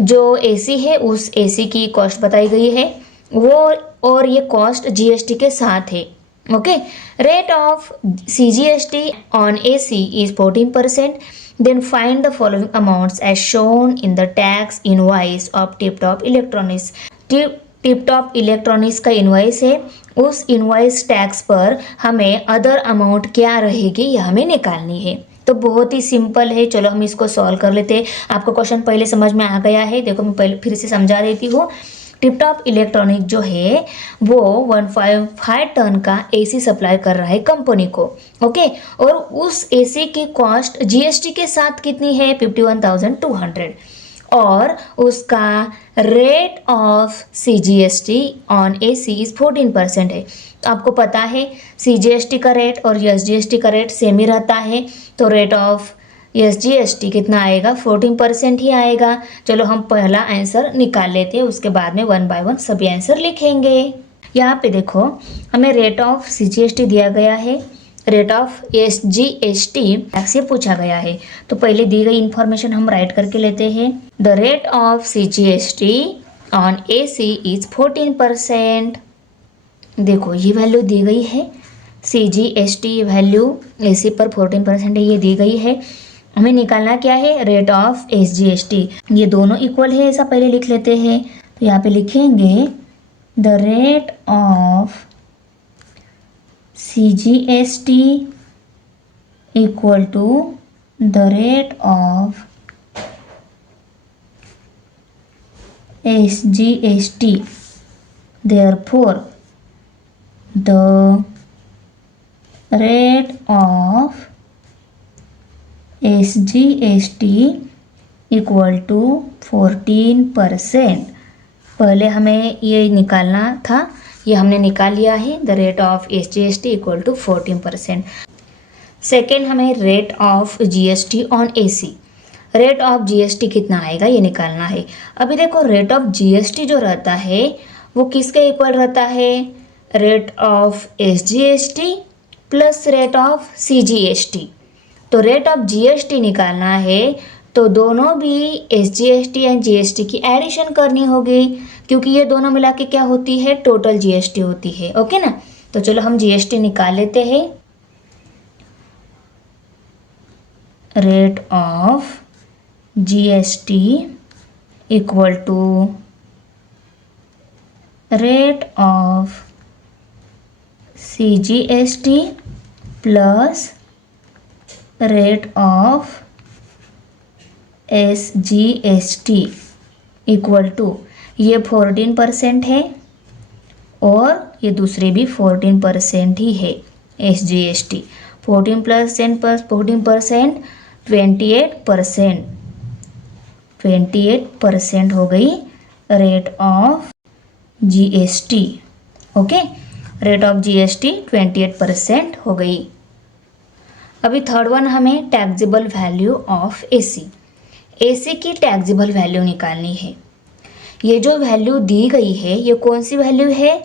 जो AC है उस AC की कॉस्ट बताई गई है वो, और ये कॉस्ट GST के साथ है। Okay, rate of CGST on AC is 14%। Then find the following amounts as shown in the tax invoice of Tip Top Electronics. Tip Top Electronics का इनवॉइस है, उस इनवॉइस टैक्स पर हमें अदर अमाउंट क्या रहेगी यह हमें निकालनी है। तो बहुत ही सिंपल है, चलो हम इसको सॉल्व कर लेते हैं। आपको क्वेश्चन पहले समझ में आ गया है, देखो मैं पहले फिर से समझा देती हूँ। टिप टॉप इलेक्ट्रॉनिक जो है वो 1.5 टन का AC सप्लाई कर रहा है कंपनी को। ओके, और उस AC की कॉस्ट GST के साथ कितनी है 51,200, और उसका rate of CGST on AC is 14% है। तो आपको पता है CGST का रेट और SGST का रेट सेम ही रहता है, तो रेट ऑफ SGST कितना आएगा 14% ही आएगा। चलो हम पहला आंसर निकाल लेते हैं, उसके बाद में 1 बाय 1 सभी आंसर लिखेंगे। यहाँ पे देखो हमें रेट ऑफ CGST दिया गया है, रेट ऑफ SGST से पूछा गया है, तो पहले दी गई इंफॉर्मेशन हम राइट करके लेते हैं। The rate of CGST on AC is 14%। देखो ये वैल्यू दी गई है, CGST वैल्यू AC पर 14% है, ये दी गई है। हमें निकालना क्या है रेट ऑफ SGST। ये दोनों इक्वल है ऐसा पहले लिख लेते हैं, तो यहाँ पे लिखेंगे the rate of CGST equal to the rate of SGST। Therefore the rate of SGST equal to 14%। पहले हमें ये निकालना था, ये हमने निकाल लिया है। The rate of SGST equal to 14%। Second हमें rate of GST on AC। Rate of GST कितना आएगा ये निकालना है। अभी देखो रेट ऑफ GST जो रहता है वो किसके इक्वल रहता है, rate of SGST plus rate of CGST। तो रेट ऑफ GST निकालना है तो दोनों भी SGST एंड GST की एडिशन करनी होगी, क्योंकि ये दोनों मिला के क्या होती है, टोटल GST होती है। ओके ना, तो चलो हम GST निकाल लेते हैं। Rate of GST equal to rate of CGST plus rate of SGST equal to, ये 14% है और ये दूसरे भी 14% ही है। SGST 14 प्लस 10 प्लस 14%, 28% हो गई rate of GST। Okay, rate of GST 28% हो गई। अभी थर्ड वन हमें taxable value of AC। AC की टैक्सेबल वैल्यू निकालनी है। ये जो वैल्यू दी गई है ये कौन सी वैल्यू है,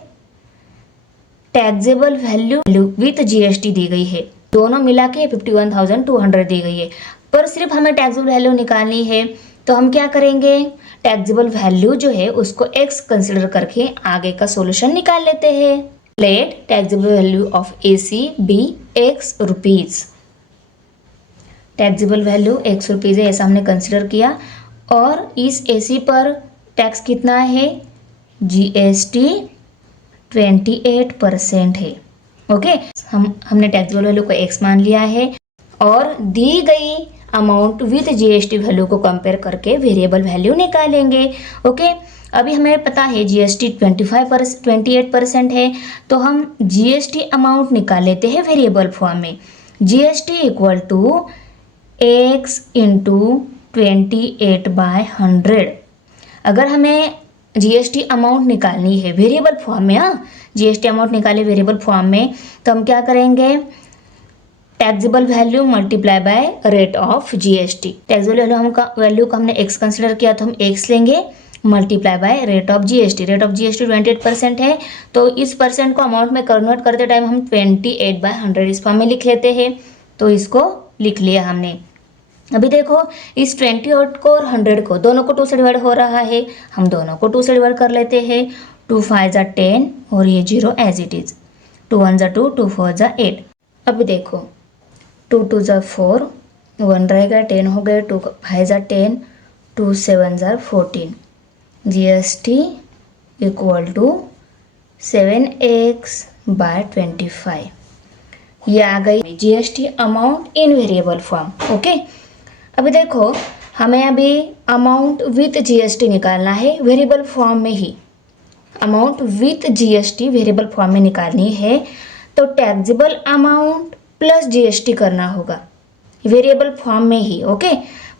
टैक्सेबल वैल्यू विथ GST दी गई है। दोनों मिला के 51,200 दी गई है, पर सिर्फ हमें टैक्सेबल वैल्यू निकालनी है। तो हम क्या करेंगे, टैक्सेबल वैल्यू जो है उसको x कंसिडर करके आगे का सॉल्यूशन निकाल लेते हैं। Let taxable value of AC be x rupees. Taxable value x rupees है, ऐसा हमने कंसिडर किया। और इस AC पर टैक्स कितना है, GST 28% है। ओके, हमने टैक्सेबल वैल्यू को x मान लिया है और दी गई अमाउंट विथ GST वैल्यू को कंपेयर करके वेरिएबल वैल्यू निकालेंगे। ओके, अभी हमें पता है GST 28% है, तो हम GST अमाउंट निकाल लेते हैं वेरिएबल फॉर्म में। GST equal to x into 28/100। अगर हमें GST अमाउंट निकालनी है वेरिएबल फॉर्म में, GST अमाउंट निकाले वेरिएबल फॉर्म में, तो हम क्या करेंगे, taxable value multiply by rate of GST। Taxable value को हमने x कंसिडर किया तो हम x लेंगे multiply by rate of GST। Rate of GST 28% है, तो इस परसेंट को अमाउंट में कन्वर्ट करते टाइम हम 28/100 इस फॉर्म में लिख लेते हैं। तो इसको लिख लिया हमने। अभी देखो इस 28 को और 100 को दोनों को 2 से डिवाइड हो रहा है, हम दोनों को 2 से डिवाइड कर लेते हैं। 2 5 10 और ये 0 एज इट इज़। 2 1 2, 2 4 8। अभी देखो 2 2 4, 1 रहेगा, 10 हो गए, 2 5 10, 2 7 14। GST equal to 7x/25। ये आ गई GST amount in variable form. Okay, अभी देखो हमें अभी अमाउंट विथ GST निकालना है वेरिएबल फॉर्म में ही। Amount with GST variable form में निकालनी है तो टैक्सेबल अमाउंट प्लस GST करना होगा वेरिएबल फॉर्म में ही। ओके,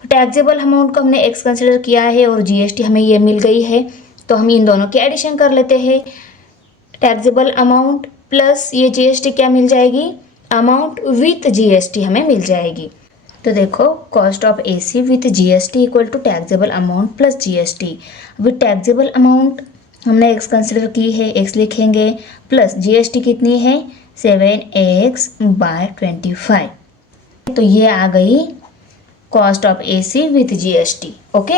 टैक्सेबल अमाउंट को हमने x कंसिडर किया है और GST हमें ये मिल गई है, तो हम इन दोनों की एडिशन कर लेते हैं। टैक्सेबल अमाउंट प्लस ये GST क्या मिल जाएगी, अमाउंट विथ GST हमें मिल जाएगी। तो देखो cost of AC with GST equal to taxable amount plus GST। अभी टैक्सेबल अमाउंट हमने x कंसिडर की है, x लिखेंगे, प्लस GST कितनी है 7x/25। तो ये आ गई cost of AC with GST। Okay,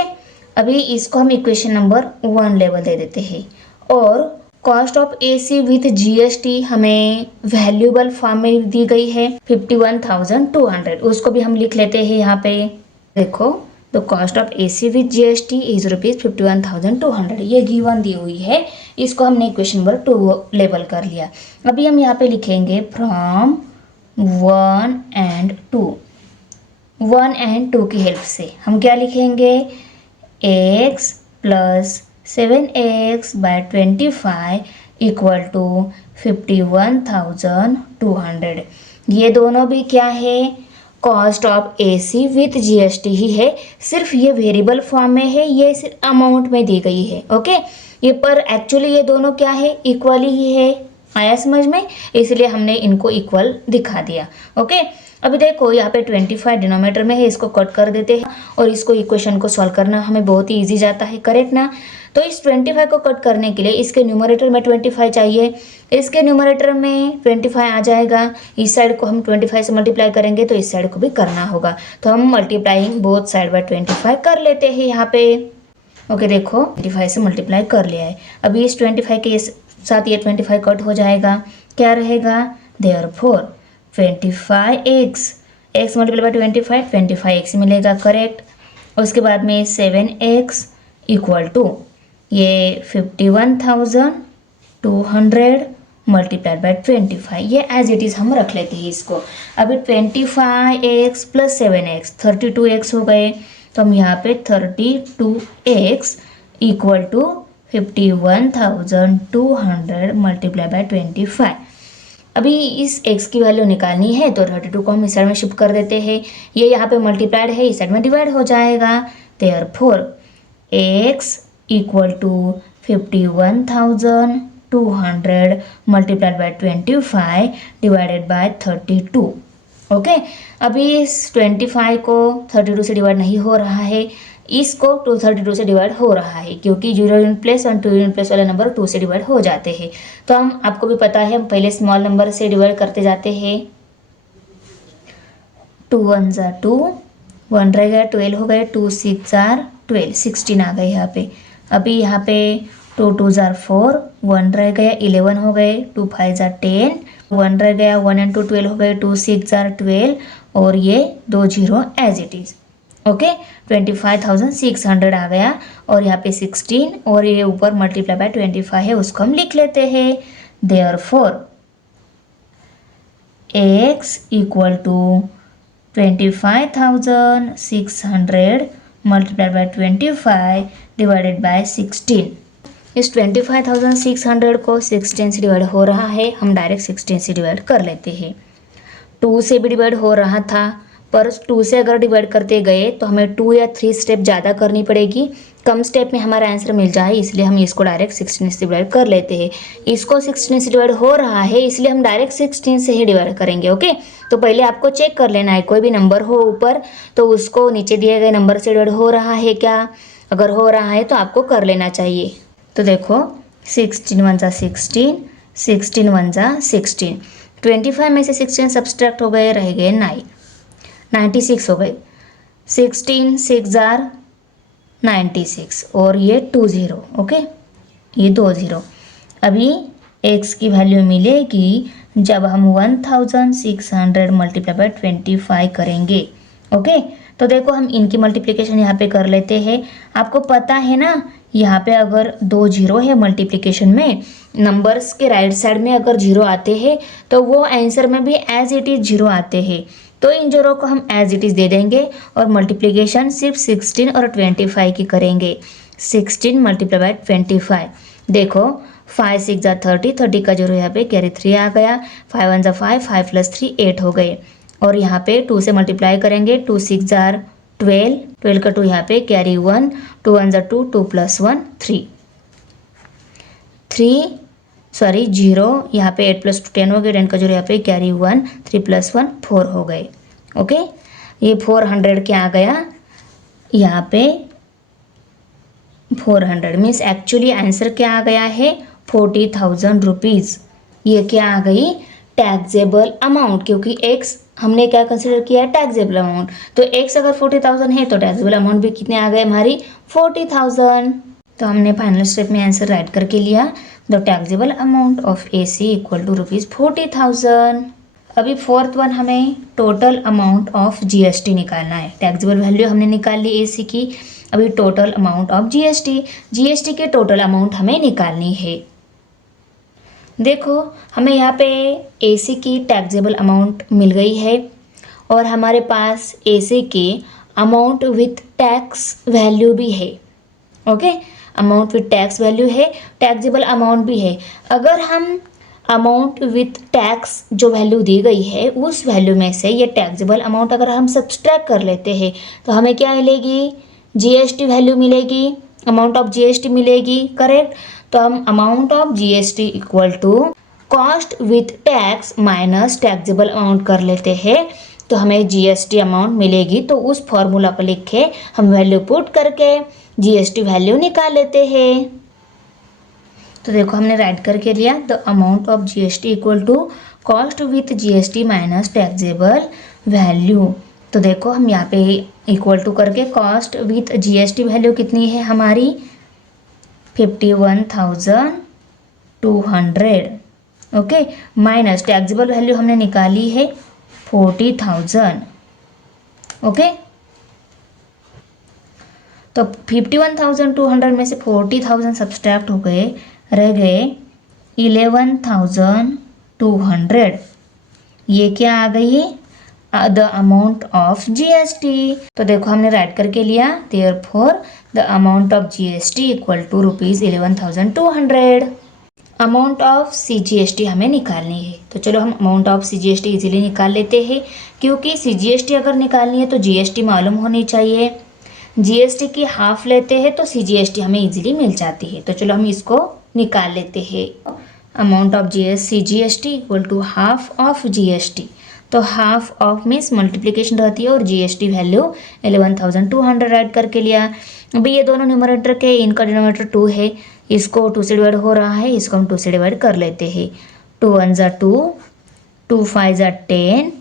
अभी इसको हम इक्वेशन नंबर 1 लेवल दे देते हैं और cost of AC with GST हमें वैल्यूएबल फॉर्म में दी गई है 51,200, उसको भी हम लिख लेते हैं यहाँ पे। देखो तो cost of AC with GST is ₹51,200, ये गिवन दी हुई है, इसको हमने इक्वेशन नंबर 2 लेबल कर लिया। अभी हम यहाँ पे लिखेंगे फ्रॉम 1 and 2। 1 and 2 की हेल्प से हम क्या लिखेंगे, x plus 7x/25 equal to 51,200। ये दोनों भी क्या है, cost of AC with GST ही है, सिर्फ ये वेरिएबल फॉर्म में है, ये सिर्फ अमाउंट में दी गई है। ओके, ये पर एक्चुअली ये दोनों क्या है, इक्वल ही है। आया समझ में, इसलिए हमने इनको इक्वल दिखा दिया। ओके, अभी देखो यहाँ पे 25 डिनोमिनेटर में है, इसको कट कर देते हैं और इसको इक्वेशन को सॉल्व करना हमें बहुत ही ईजी जाता है, करेक्ट ना। तो इस 25 को कट करने के लिए इसके न्यूमरेटर में 25 चाहिए, इसके न्यूमरेटर में 25 आ जाएगा, इस साइड को हम 25 से मल्टीप्लाई करेंगे तो इस साइड को भी करना होगा, तो हम मल्टीप्लाइंग बोथ साइड बाय 25 कर लेते हैं यहाँ पे। ओके देखो 25 से मल्टीप्लाई कर लिया है, अभी इस 25 के साथ ये 25 कट हो जाएगा, क्या रहेगा, therefore 25x, x multiply by 25x मिलेगा, करेक्ट। उसके बाद में 7x इक्वल टू ये 51,200 मल्टीप्लाइड बाय 25, ये एज इट इज़ हम रख लेते हैं इसको। अभी 25x प्लस 7x 32x हो गए, तो हम यहाँ पे 32x equal to 51,200 multiply by 25। अभी इस x की वैल्यू निकालनी है तो 32 को हम इस साइड में शिफ्ट कर देते हैं, ये यहाँ पे मल्टीप्लाइड है, इस साइड में डिवाइड हो जाएगा, therefore x equal to 51,200 multiplied by 25 divided by 32। Okay, अभी इस 25 को 32 से डिवाइड नहीं हो रहा है, इसको 232 से डिवाइड हो रहा है, क्योंकि 0 यूनिट प्लेस और 2 यूनिट प्लेस वाले नंबर 2 से डिवाइड हो जाते हैं। तो हम, आपको भी पता है, हम पहले स्मॉल नंबर से डिवाइड करते जाते हैं। 2 1 ज़ा 2, 1 रह गया, 12 हो गए, 2 6 ज़ा 12, 16 आ गए यहाँ पे। अभी यहाँ पे 2 2 ज़ा 4, 1 रह गया, 11 हो गए, 2 5 ज़ा 10, 1 रह गया, 1 and 2 12 हो गए, 2 6 ज़ा 12 और ये 2 0 एज इट इज़। ओके, 25,600 आ गया और यहाँ पे 16 और ये ऊपर मल्टीप्लाई बाय 25 है, उसको हम लिख लेते हैं। Therefore x equal to 25,600 multiply by 25 divided by 16। इस 25,600 को 16 से डिवाइड हो रहा है, हम डायरेक्ट 16 से डिवाइड कर लेते हैं। 2 से भी डिवाइड हो रहा था, पर 2 से अगर डिवाइड करते गए तो हमें 2 या 3 स्टेप ज़्यादा करनी पड़ेगी, कम स्टेप में हमारा आंसर मिल जाए, इसलिए हम इसको डायरेक्ट 16 से डिवाइड कर लेते हैं। इसको 16 से डिवाइड हो रहा है, इसलिए हम डायरेक्ट 16 से ही डिवाइड करेंगे। ओके, तो पहले आपको चेक कर लेना है, कोई भी नंबर हो ऊपर तो उसको नीचे दिए गए नंबर से डिवाइड हो रहा है क्या, अगर हो रहा है तो आपको कर लेना चाहिए। तो देखो 16 1 ज़ा 16, 16 1 ज़ा 16, 25 में से 16 सब्सट्रैक्ट हो गए, रह गए 9, 96 हो गए, 16 6 ज़ार 96 और ये 2 0। ओके, ये 2 0। अभी x की वैल्यू मिलेगी जब हम 1600 मल्टीप्लाई बाय 25 करेंगे। ओके, तो देखो हम इनकी मल्टीप्लिकेशन यहाँ पे कर लेते हैं। आपको पता है ना, यहाँ पे अगर 2 0 है मल्टीप्लिकेशन में, नंबर्स के राइट साइड में अगर 0 आते हैं तो वो आंसर में भी एज इट इज़ 0 आते हैं, तो इन 0 को हम एज इट इज़ दे देंगे और मल्टीप्लिकेशन सिर्फ 16 और 25 की करेंगे। 16 मल्टीप्लाई बाय 25, देखो 5 6 ज़ा 30, 30 का 0 यहाँ पे कैरी 3 आ गया, 5 1 ज़ा 5, 5 प्लस 3 8 हो गए, और यहाँ पे 2 से मल्टीप्लाई करेंगे, 2 6 ज़ा 12, 12 का 2 यहाँ पे कैरी 1, 2 1 ज़ा 2, 2 प्लस 1 3, 0 यहाँ पे 8 प्लस 2 10 हो गए, 10 का 0 यहाँ पे कैरी 1, 3 प्लस 1 4 हो गए। ओके, ये 400 क्या आ गया यहाँ पे, 400 मीन्स एक्चुअली आंसर क्या आ गया है, 40,000 रुपीज़। ये क्या आ गई, टैक्सेबल अमाउंट, क्योंकि x हमने क्या कंसिडर किया है, टैक्सेबल अमाउंट, तो x अगर 40,000 है तो टैक्सेबल अमाउंट भी कितने आ गए हमारी, 40,000। तो हमने फाइनल स्टेप में आंसर राइट करके लिया, the taxable amount of AC equal to rupees 40,000। अभी फोर्थ वन, हमें टोटल अमाउंट ऑफ GST निकालना है। टैक्सेबल वैल्यू हमने निकाल ली AC की, अभी टोटल अमाउंट ऑफ GST के टोटल अमाउंट हमें निकालनी है। देखो हमें यहाँ पे AC की टैक्सेबल अमाउंट मिल गई है और हमारे पास AC के अमाउंट विथ टैक्स वैल्यू भी है। Okay, amount with tax value है, टैक्सेबल अमाउंट भी है। अगर हम अमाउंट विथ टैक्स जो वैल्यू दी गई है उस वैल्यू में से ये टैक्सेबल अमाउंट अगर हम सब्सट्रैक्ट कर लेते हैं तो हमें क्या मिलेगी, GST वैल्यू मिलेगी। अमाउंट ऑफ जीएसटी मिलेगी, करेक्ट। तो हम amount of GST equal to cost with tax minus taxable amount कर लेते हैं, तो हमें जीएसटी अमाउंट मिलेगी। तो उस फॉर्मूला को लिख के हम वैल्यू पुट करके जीएसटी वैल्यू निकाल लेते हैं। तो देखो हमने राइट करके लिया, the amount of GST equal to cost with GST minus taxable value. तो देखो हम यहाँ पे इक्वल टू करके कॉस्ट विथ जीएसटी वैल्यू कितनी है हमारी 51,200, ओके, माइनस टैक्सेबल वैल्यू हमने निकाली है 40,000, ओके। तो 51,200 में से 40,000 सब्सट्रैक्ट हो गए, रह गए 11,200। ये क्या आ गई, द अमाउंट ऑफ जीएसटी। तो देखो हमने राइट करके लिया, therefore the amount of GST equal to ₹11,200। Amount of CGST हमें निकालनी है, तो चलो हम अमाउंट ऑफ सीजीएसटी इजीली निकाल लेते हैं, क्योंकि सीजीएसटी अगर निकालनी है तो जीएसटी मालूम होनी चाहिए। जीएसटी की हाफ लेते हैं तो सीजीएसटी हमें इजीली मिल जाती है। तो चलो हम इसको निकाल लेते हैं। Amount of CGST equal to half of GST. तो हाफ ऑफ मीन्स मल्टीप्लिकेशन रहती है और जीएसटी वैल्यू 11,200 राइट करके लिया। अभी ये दोनों न्यूमरेटर के, इनका डिनोमिनेटर 2 है, इसको 2 से डिवाइड हो रहा है, इसको हम 2 से डिवाइड कर लेते हैं। 2 1 ज़ा 2, 2 5 ज़ा 10,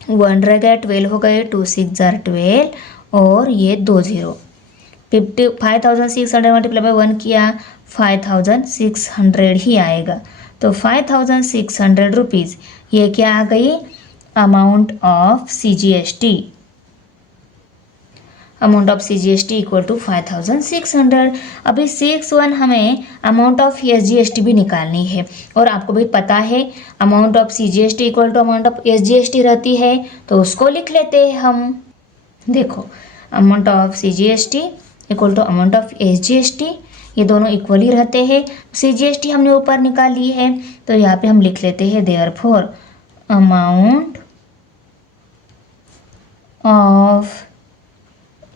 1 रह गया, 12 हो गए, 2 6 ज़ा 12 और ये 2 0। 5,600 मल्टीप्लाई बाय 1 किया, 5,600 ही आएगा। तो 5,600 रुपीज़, ये क्या आ गई, amount of CGST. Amount of CGST equal to 5,600। अभी 6(1) हमें अमाउंट ऑफ एसजीएसटी भी निकालनी है, और आपको भी पता है amount of CGST equal to amount of SGST रहती है, तो उसको लिख लेते हैं हम। देखो amount of CGST equal to amount of SGST, ये दोनों इक्वली रहते हैं। सीजीएसटी हमने ऊपर निकाल ली है, तो यहाँ पे हम लिख लेते हैं therefore amount of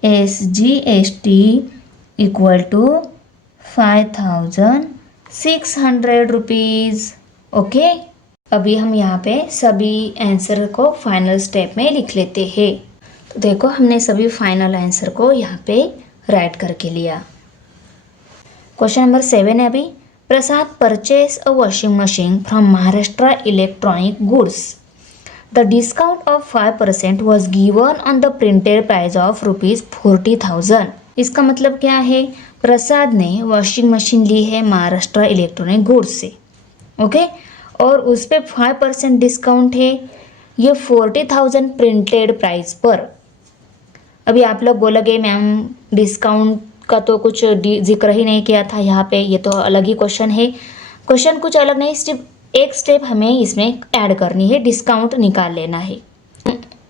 SGST equal to 5,600 rupees, okay. अभी हम यहाँ पे सभी आंसर को फाइनल स्टेप में लिख लेते हैं। तो देखो हमने सभी फाइनल आंसर को यहाँ पे राइट करके लिया। क्वेश्चन नंबर 7 है अभी, Prasad purchase a washing machine from Maharashtra electronic goods. The discount of 5% was given on the printed price of ₹40,000। इसका मतलब क्या है, प्रसाद ने वॉशिंग मशीन ली है महाराष्ट्र इलेक्ट्रॉनिक गुड्स से, ओके, और उस पर 5% डिस्काउंट है, ये 40,000 प्रिंटेड प्राइस पर। अभी आप लोग बोलोगे मैम डिस्काउंट का तो कुछ जिक्र ही नहीं किया था यहाँ पे, ये तो अलग ही क्वेश्चन है। क्वेश्चन कुछ अलग नहीं, सिर्फ एक स्टेप हमें इसमें ऐड करनी है, डिस्काउंट निकाल लेना है।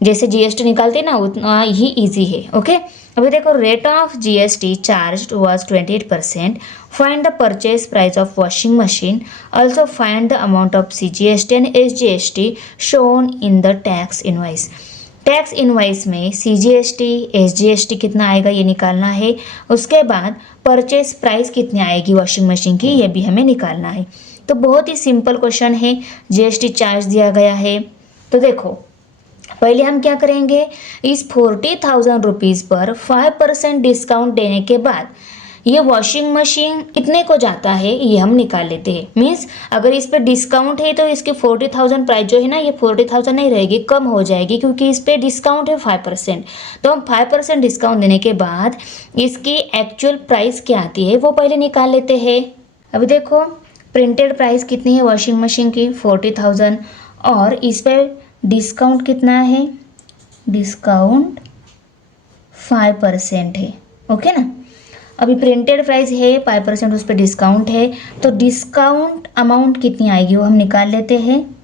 जैसे जीएसटी निकालते हैं ना, उतना ही इजी है, ओके। अभी देखो, rate of GST charge was 28%, find the purchase price of washing machine, also find the amount of CGST and SGST shown in the tax invoice. Tax invoice में सीजीएसटी एसजीएसटी कितना आएगा ये निकालना है, उसके बाद परचेज प्राइस कितनी आएगी वॉशिंग मशीन की, ये भी हमें निकालना है। तो बहुत ही सिंपल क्वेश्चन है, जीएसटी चार्ज दिया गया है। तो देखो पहले हम क्या करेंगे, इस 40,000 रुपीज़ पर 5% डिस्काउंट देने के बाद ये वॉशिंग मशीन कितने को जाता है ये हम निकाल लेते हैं। मीन्स अगर इस पर डिस्काउंट है तो इसके 40,000 प्राइस जो है ना, ये 40,000 नहीं रहेगी, कम हो जाएगी, क्योंकि इस पर डिस्काउंट है 5%। तो हम 5% डिस्काउंट देने के बाद इसकी एक्चुअल प्राइस क्या आती है वो पहले निकाल लेते हैं। अभी देखो प्रिंटेड प्राइस कितनी है वॉशिंग मशीन की 40,000, और इस पर डिस्काउंट कितना है, डिस्काउंट 5% है, ओके ना। अभी प्रिंटेड प्राइस है 5%, उस पर डिस्काउंट है, तो डिस्काउंट अमाउंट कितनी आएगी वो हम निकाल लेते हैं।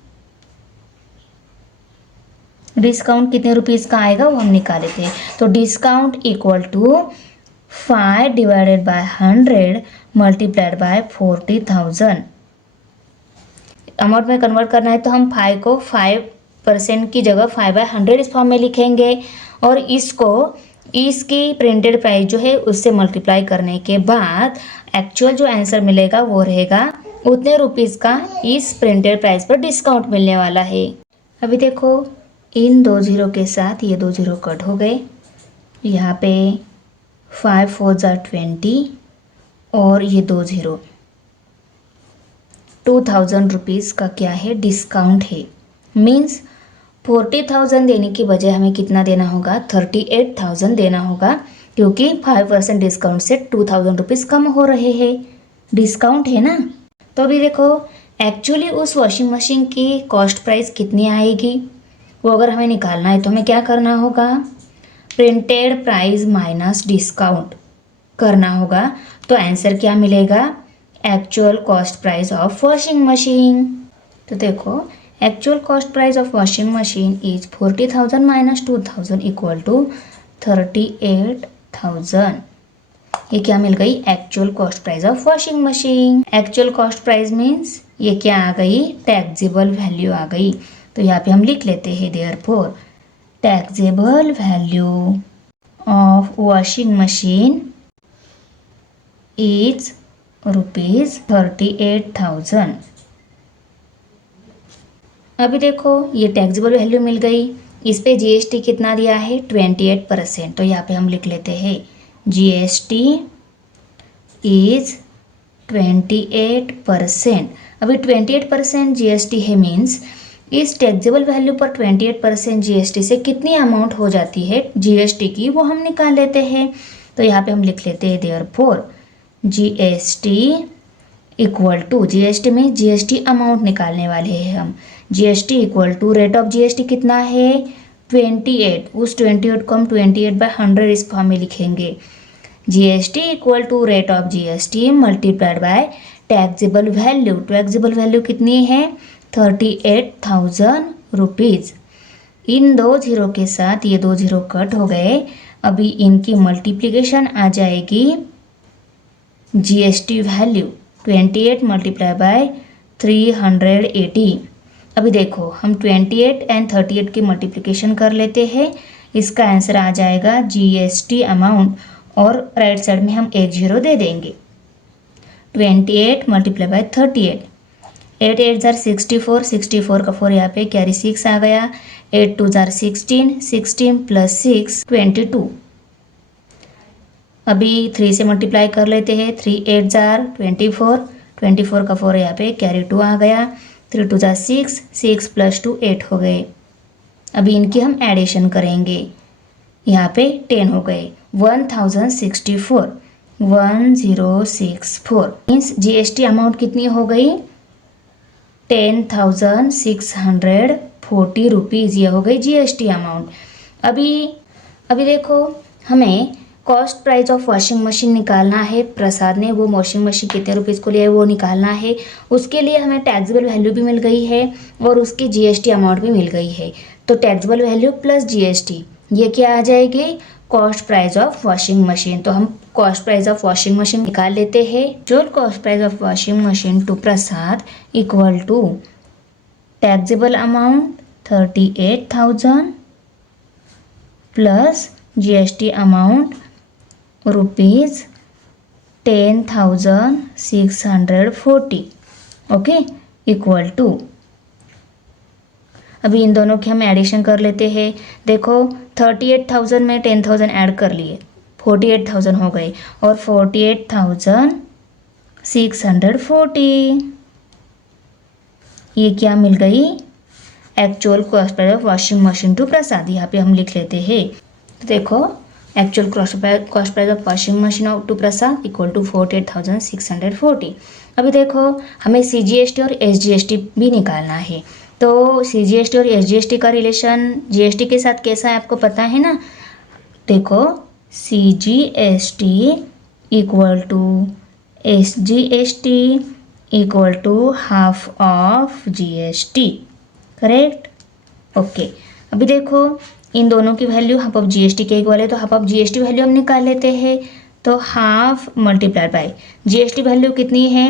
डिस्काउंट कितने रुपीज़ का आएगा वो हम निकाल लेते हैं। तो discount equal to 5 divided by 100 multiplied by 40,000। Amount में कन्वर्ट करना है तो हम 5 को 5% की जगह 5/100 इस फॉर्म में लिखेंगे, और इसको इसकी प्रिंटेड प्राइस जो है उससे मल्टीप्लाई करने के बाद एक्चुअल जो आंसर मिलेगा वो रहेगा उतने रुपीज़ का इस प्रिंटेड प्राइस पर डिस्काउंट मिलने वाला है। अभी देखो इन 2 जीरो के साथ ये 2 जीरो कट हो गए, यहाँ पे 5 4 ज़ा 20 और ये 2 जीरो 2000 रुपीज़ का क्या है डिस्काउंट है। मीन्स 40,000 देने की बजाय हमें कितना देना होगा 38,000 देना होगा, क्योंकि 5% डिस्काउंट से 2,000 रुपीज़ कम हो रहे हैं, डिस्काउंट है ना। तो अभी देखो एक्चुअली उस वॉशिंग मशीन की कॉस्ट प्राइस कितनी आएगी वो अगर हमें निकालना है तो हमें क्या करना होगा, प्रिंटेड प्राइस माइनस डिस्काउंट करना होगा। तो आंसर क्या मिलेगा, actual cost price of washing machine. तो देखो actual cost price of washing machine is 40,000 minus 2,000 equal to 38,000। ये क्या मिल गई, actual cost price of washing machine. Actual cost price means ये क्या आ गई, टैक्सेबल वैल्यू आ गई। तो यहाँ पे हम लिख लेते हैं therefore taxable value of washing machine is ₹38,000। अभी देखो ये टैक्सेबल वैल्यू मिल गई, इस पे जीएसटी कितना दिया है 28%। तो यहाँ पे हम लिख लेते हैं जीएसटी इज 28%। अभी 28% जीएसटी है, मीन्स इस टैक्सेबल वैल्यू पर 28% जीएसटी से कितनी अमाउंट हो जाती है जीएसटी की वो हम निकाल लेते हैं। तो यहाँ पे हम लिख लेते हैं therefore GST equal to, GST में जीएसटी अमाउंट निकालने वाले हैं हम, GST equal to rate of GST कितना है 28, उस 28 को हम 28/100 इस फॉर्म में लिखेंगे। GST equal to rate of GST multiplied by taxable value, taxable value कितनी है 38,000 रुपीज़। इन 2 जीरो के साथ ये 2 जीरो कट हो गए, अभी इनकी मल्टीप्लिकेशन आ जाएगी जीएसटी वैल्यू 28 मल्टीप्लाई बाय 380। अभी देखो हम 28 एंड 38 की मल्टीप्लिकेशन कर लेते हैं, इसका आंसर आ जाएगा जीएसटी अमाउंट और राइट साइड में हम एक जीरो दे देंगे। 28 मल्टीप्लाई बाय 38, 8 8 जार 64, 64 का 4 यहाँ पे कैरी 6 आ गया, 8 2 जार 16, 16 प्लस 6 22। अभी 3 से मल्टीप्लाई कर लेते हैं, 3 8 जार 24, 24 का 4 यहाँ पे कैरी 2 आ गया, 3 2 जार 6, 6 प्लस 2 8 हो गए। अभी इनकी हम एडिशन करेंगे, यहाँ पे 10 हो गए, 1064, 1064 मीन्स जीएसटी अमाउंट कितनी हो गई 10,640 रुपीज़, ये हो गई जीएसटी अमाउंट। अभी देखो हमें cost price of washing machine निकालना है, प्रसाद ने वो वॉशिंग मशीन कितने रुपीज़ को लिया है वो निकालना है। उसके लिए हमें टैक्सेबल वैल्यू भी मिल गई है और उसकी जीएसटी अमाउंट भी मिल गई है। तो टैक्सेबल वैल्यू प्लस जीएसटी ये क्या आ जाएगी, cost price of washing machine. तो हम cost price of washing machine निकाल लेते हैं। जो cost price of washing machine to Prasad equal to taxable amount 38,000 plus GST amount rupees 10,640, okay, equal to. अभी इन दोनों की हम एडिशन कर लेते हैं। देखो 38,000 में 10,000 ऐड कर लिए, 48,000 हो गए और 48,640 ये क्या मिल गई, actual cost price of washing machine to Prasad. यहाँ पे हम लिख लेते हैं, तो देखो actual cost price of washing machine to Prasad equal to 48,640। अभी देखो हमें सीजीएसटी और एसजीएसटी भी निकालना है। तो सीजीएसटी और एसजीएसटी का रिलेशन जीएसटी के साथ कैसा है आपको पता है ना। देखो CGST equal to SGST equal to half of GST, correct, okay. अभी देखो इन दोनों की वैल्यू हाफ ऑफ जीएसटी के इक्वल है, तो हाफ ऑफ जीएसटी वैल्यू हम निकाल लेते हैं। तो half multiply by GST value कितनी है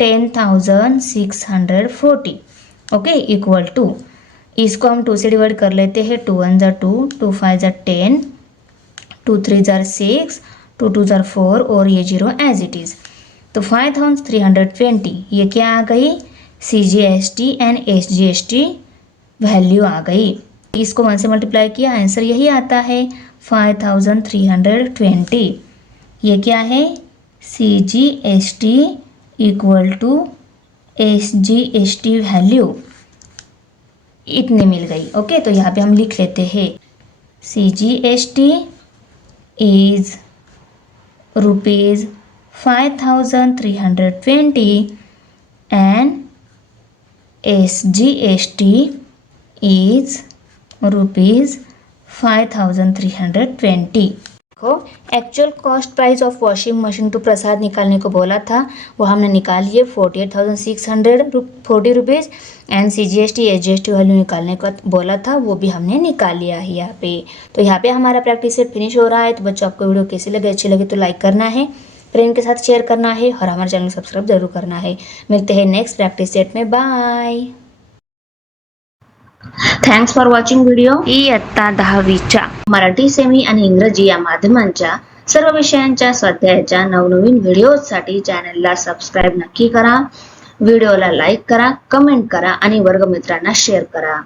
10,640, ओके, इक्वल टू, इसको हम 2 से डिवाइड कर लेते हैं, 2 1 ज़ा 2, 2 5 ज़ा 10, 2 3 are 6, 2 2 are 4 और ये 0 एज इट इज़। तो 5320 ये क्या आ गई, CGST एंड SGST वैल्यू आ गई। इसको 1 से मल्टीप्लाई किया, आंसर यही आता है 5320। ये क्या है, CGST equal to SGST value इतने मिल गई। ओके, तो यहाँ पे हम लिख लेते हैं CGST is ₹5320 and SGST is ₹5320। देखो, actual cost price of washing machine तो प्रसाद निकालने को बोला था, वो हमने निकाल लिए 48,640 rupees and CGST SGST value निकालने को बोला था, वो भी हमने निकाल लिया है यहाँ पे। तो यहाँ पे हमारा प्रैक्टिस सेट फिनिश हो रहा है। तो बच्चों, आपको वीडियो कैसी लगे, अच्छी लगे तो लाइक करना है, फ्रेंड के साथ शेयर करना है और हमारे चैनल को सब्सक्राइब जरूर करना है। मिलते हैं नेक्स्ट प्रैक्टिस सेट में, bye. Thanks for watching video. इयत्ता 10वीच्या मराठी, सेमी आणि इंग्रजी या माध्यमांच्या सर्व विषयांच्या स्वाध्यायाच्या नवनवीन व्हिडिओसाठी चॅनलला सबस्क्राईब नक्की करा, व्हिडिओला लाईक करा, कमेंट करा आणि वर्गमित्रांना शेअर करा।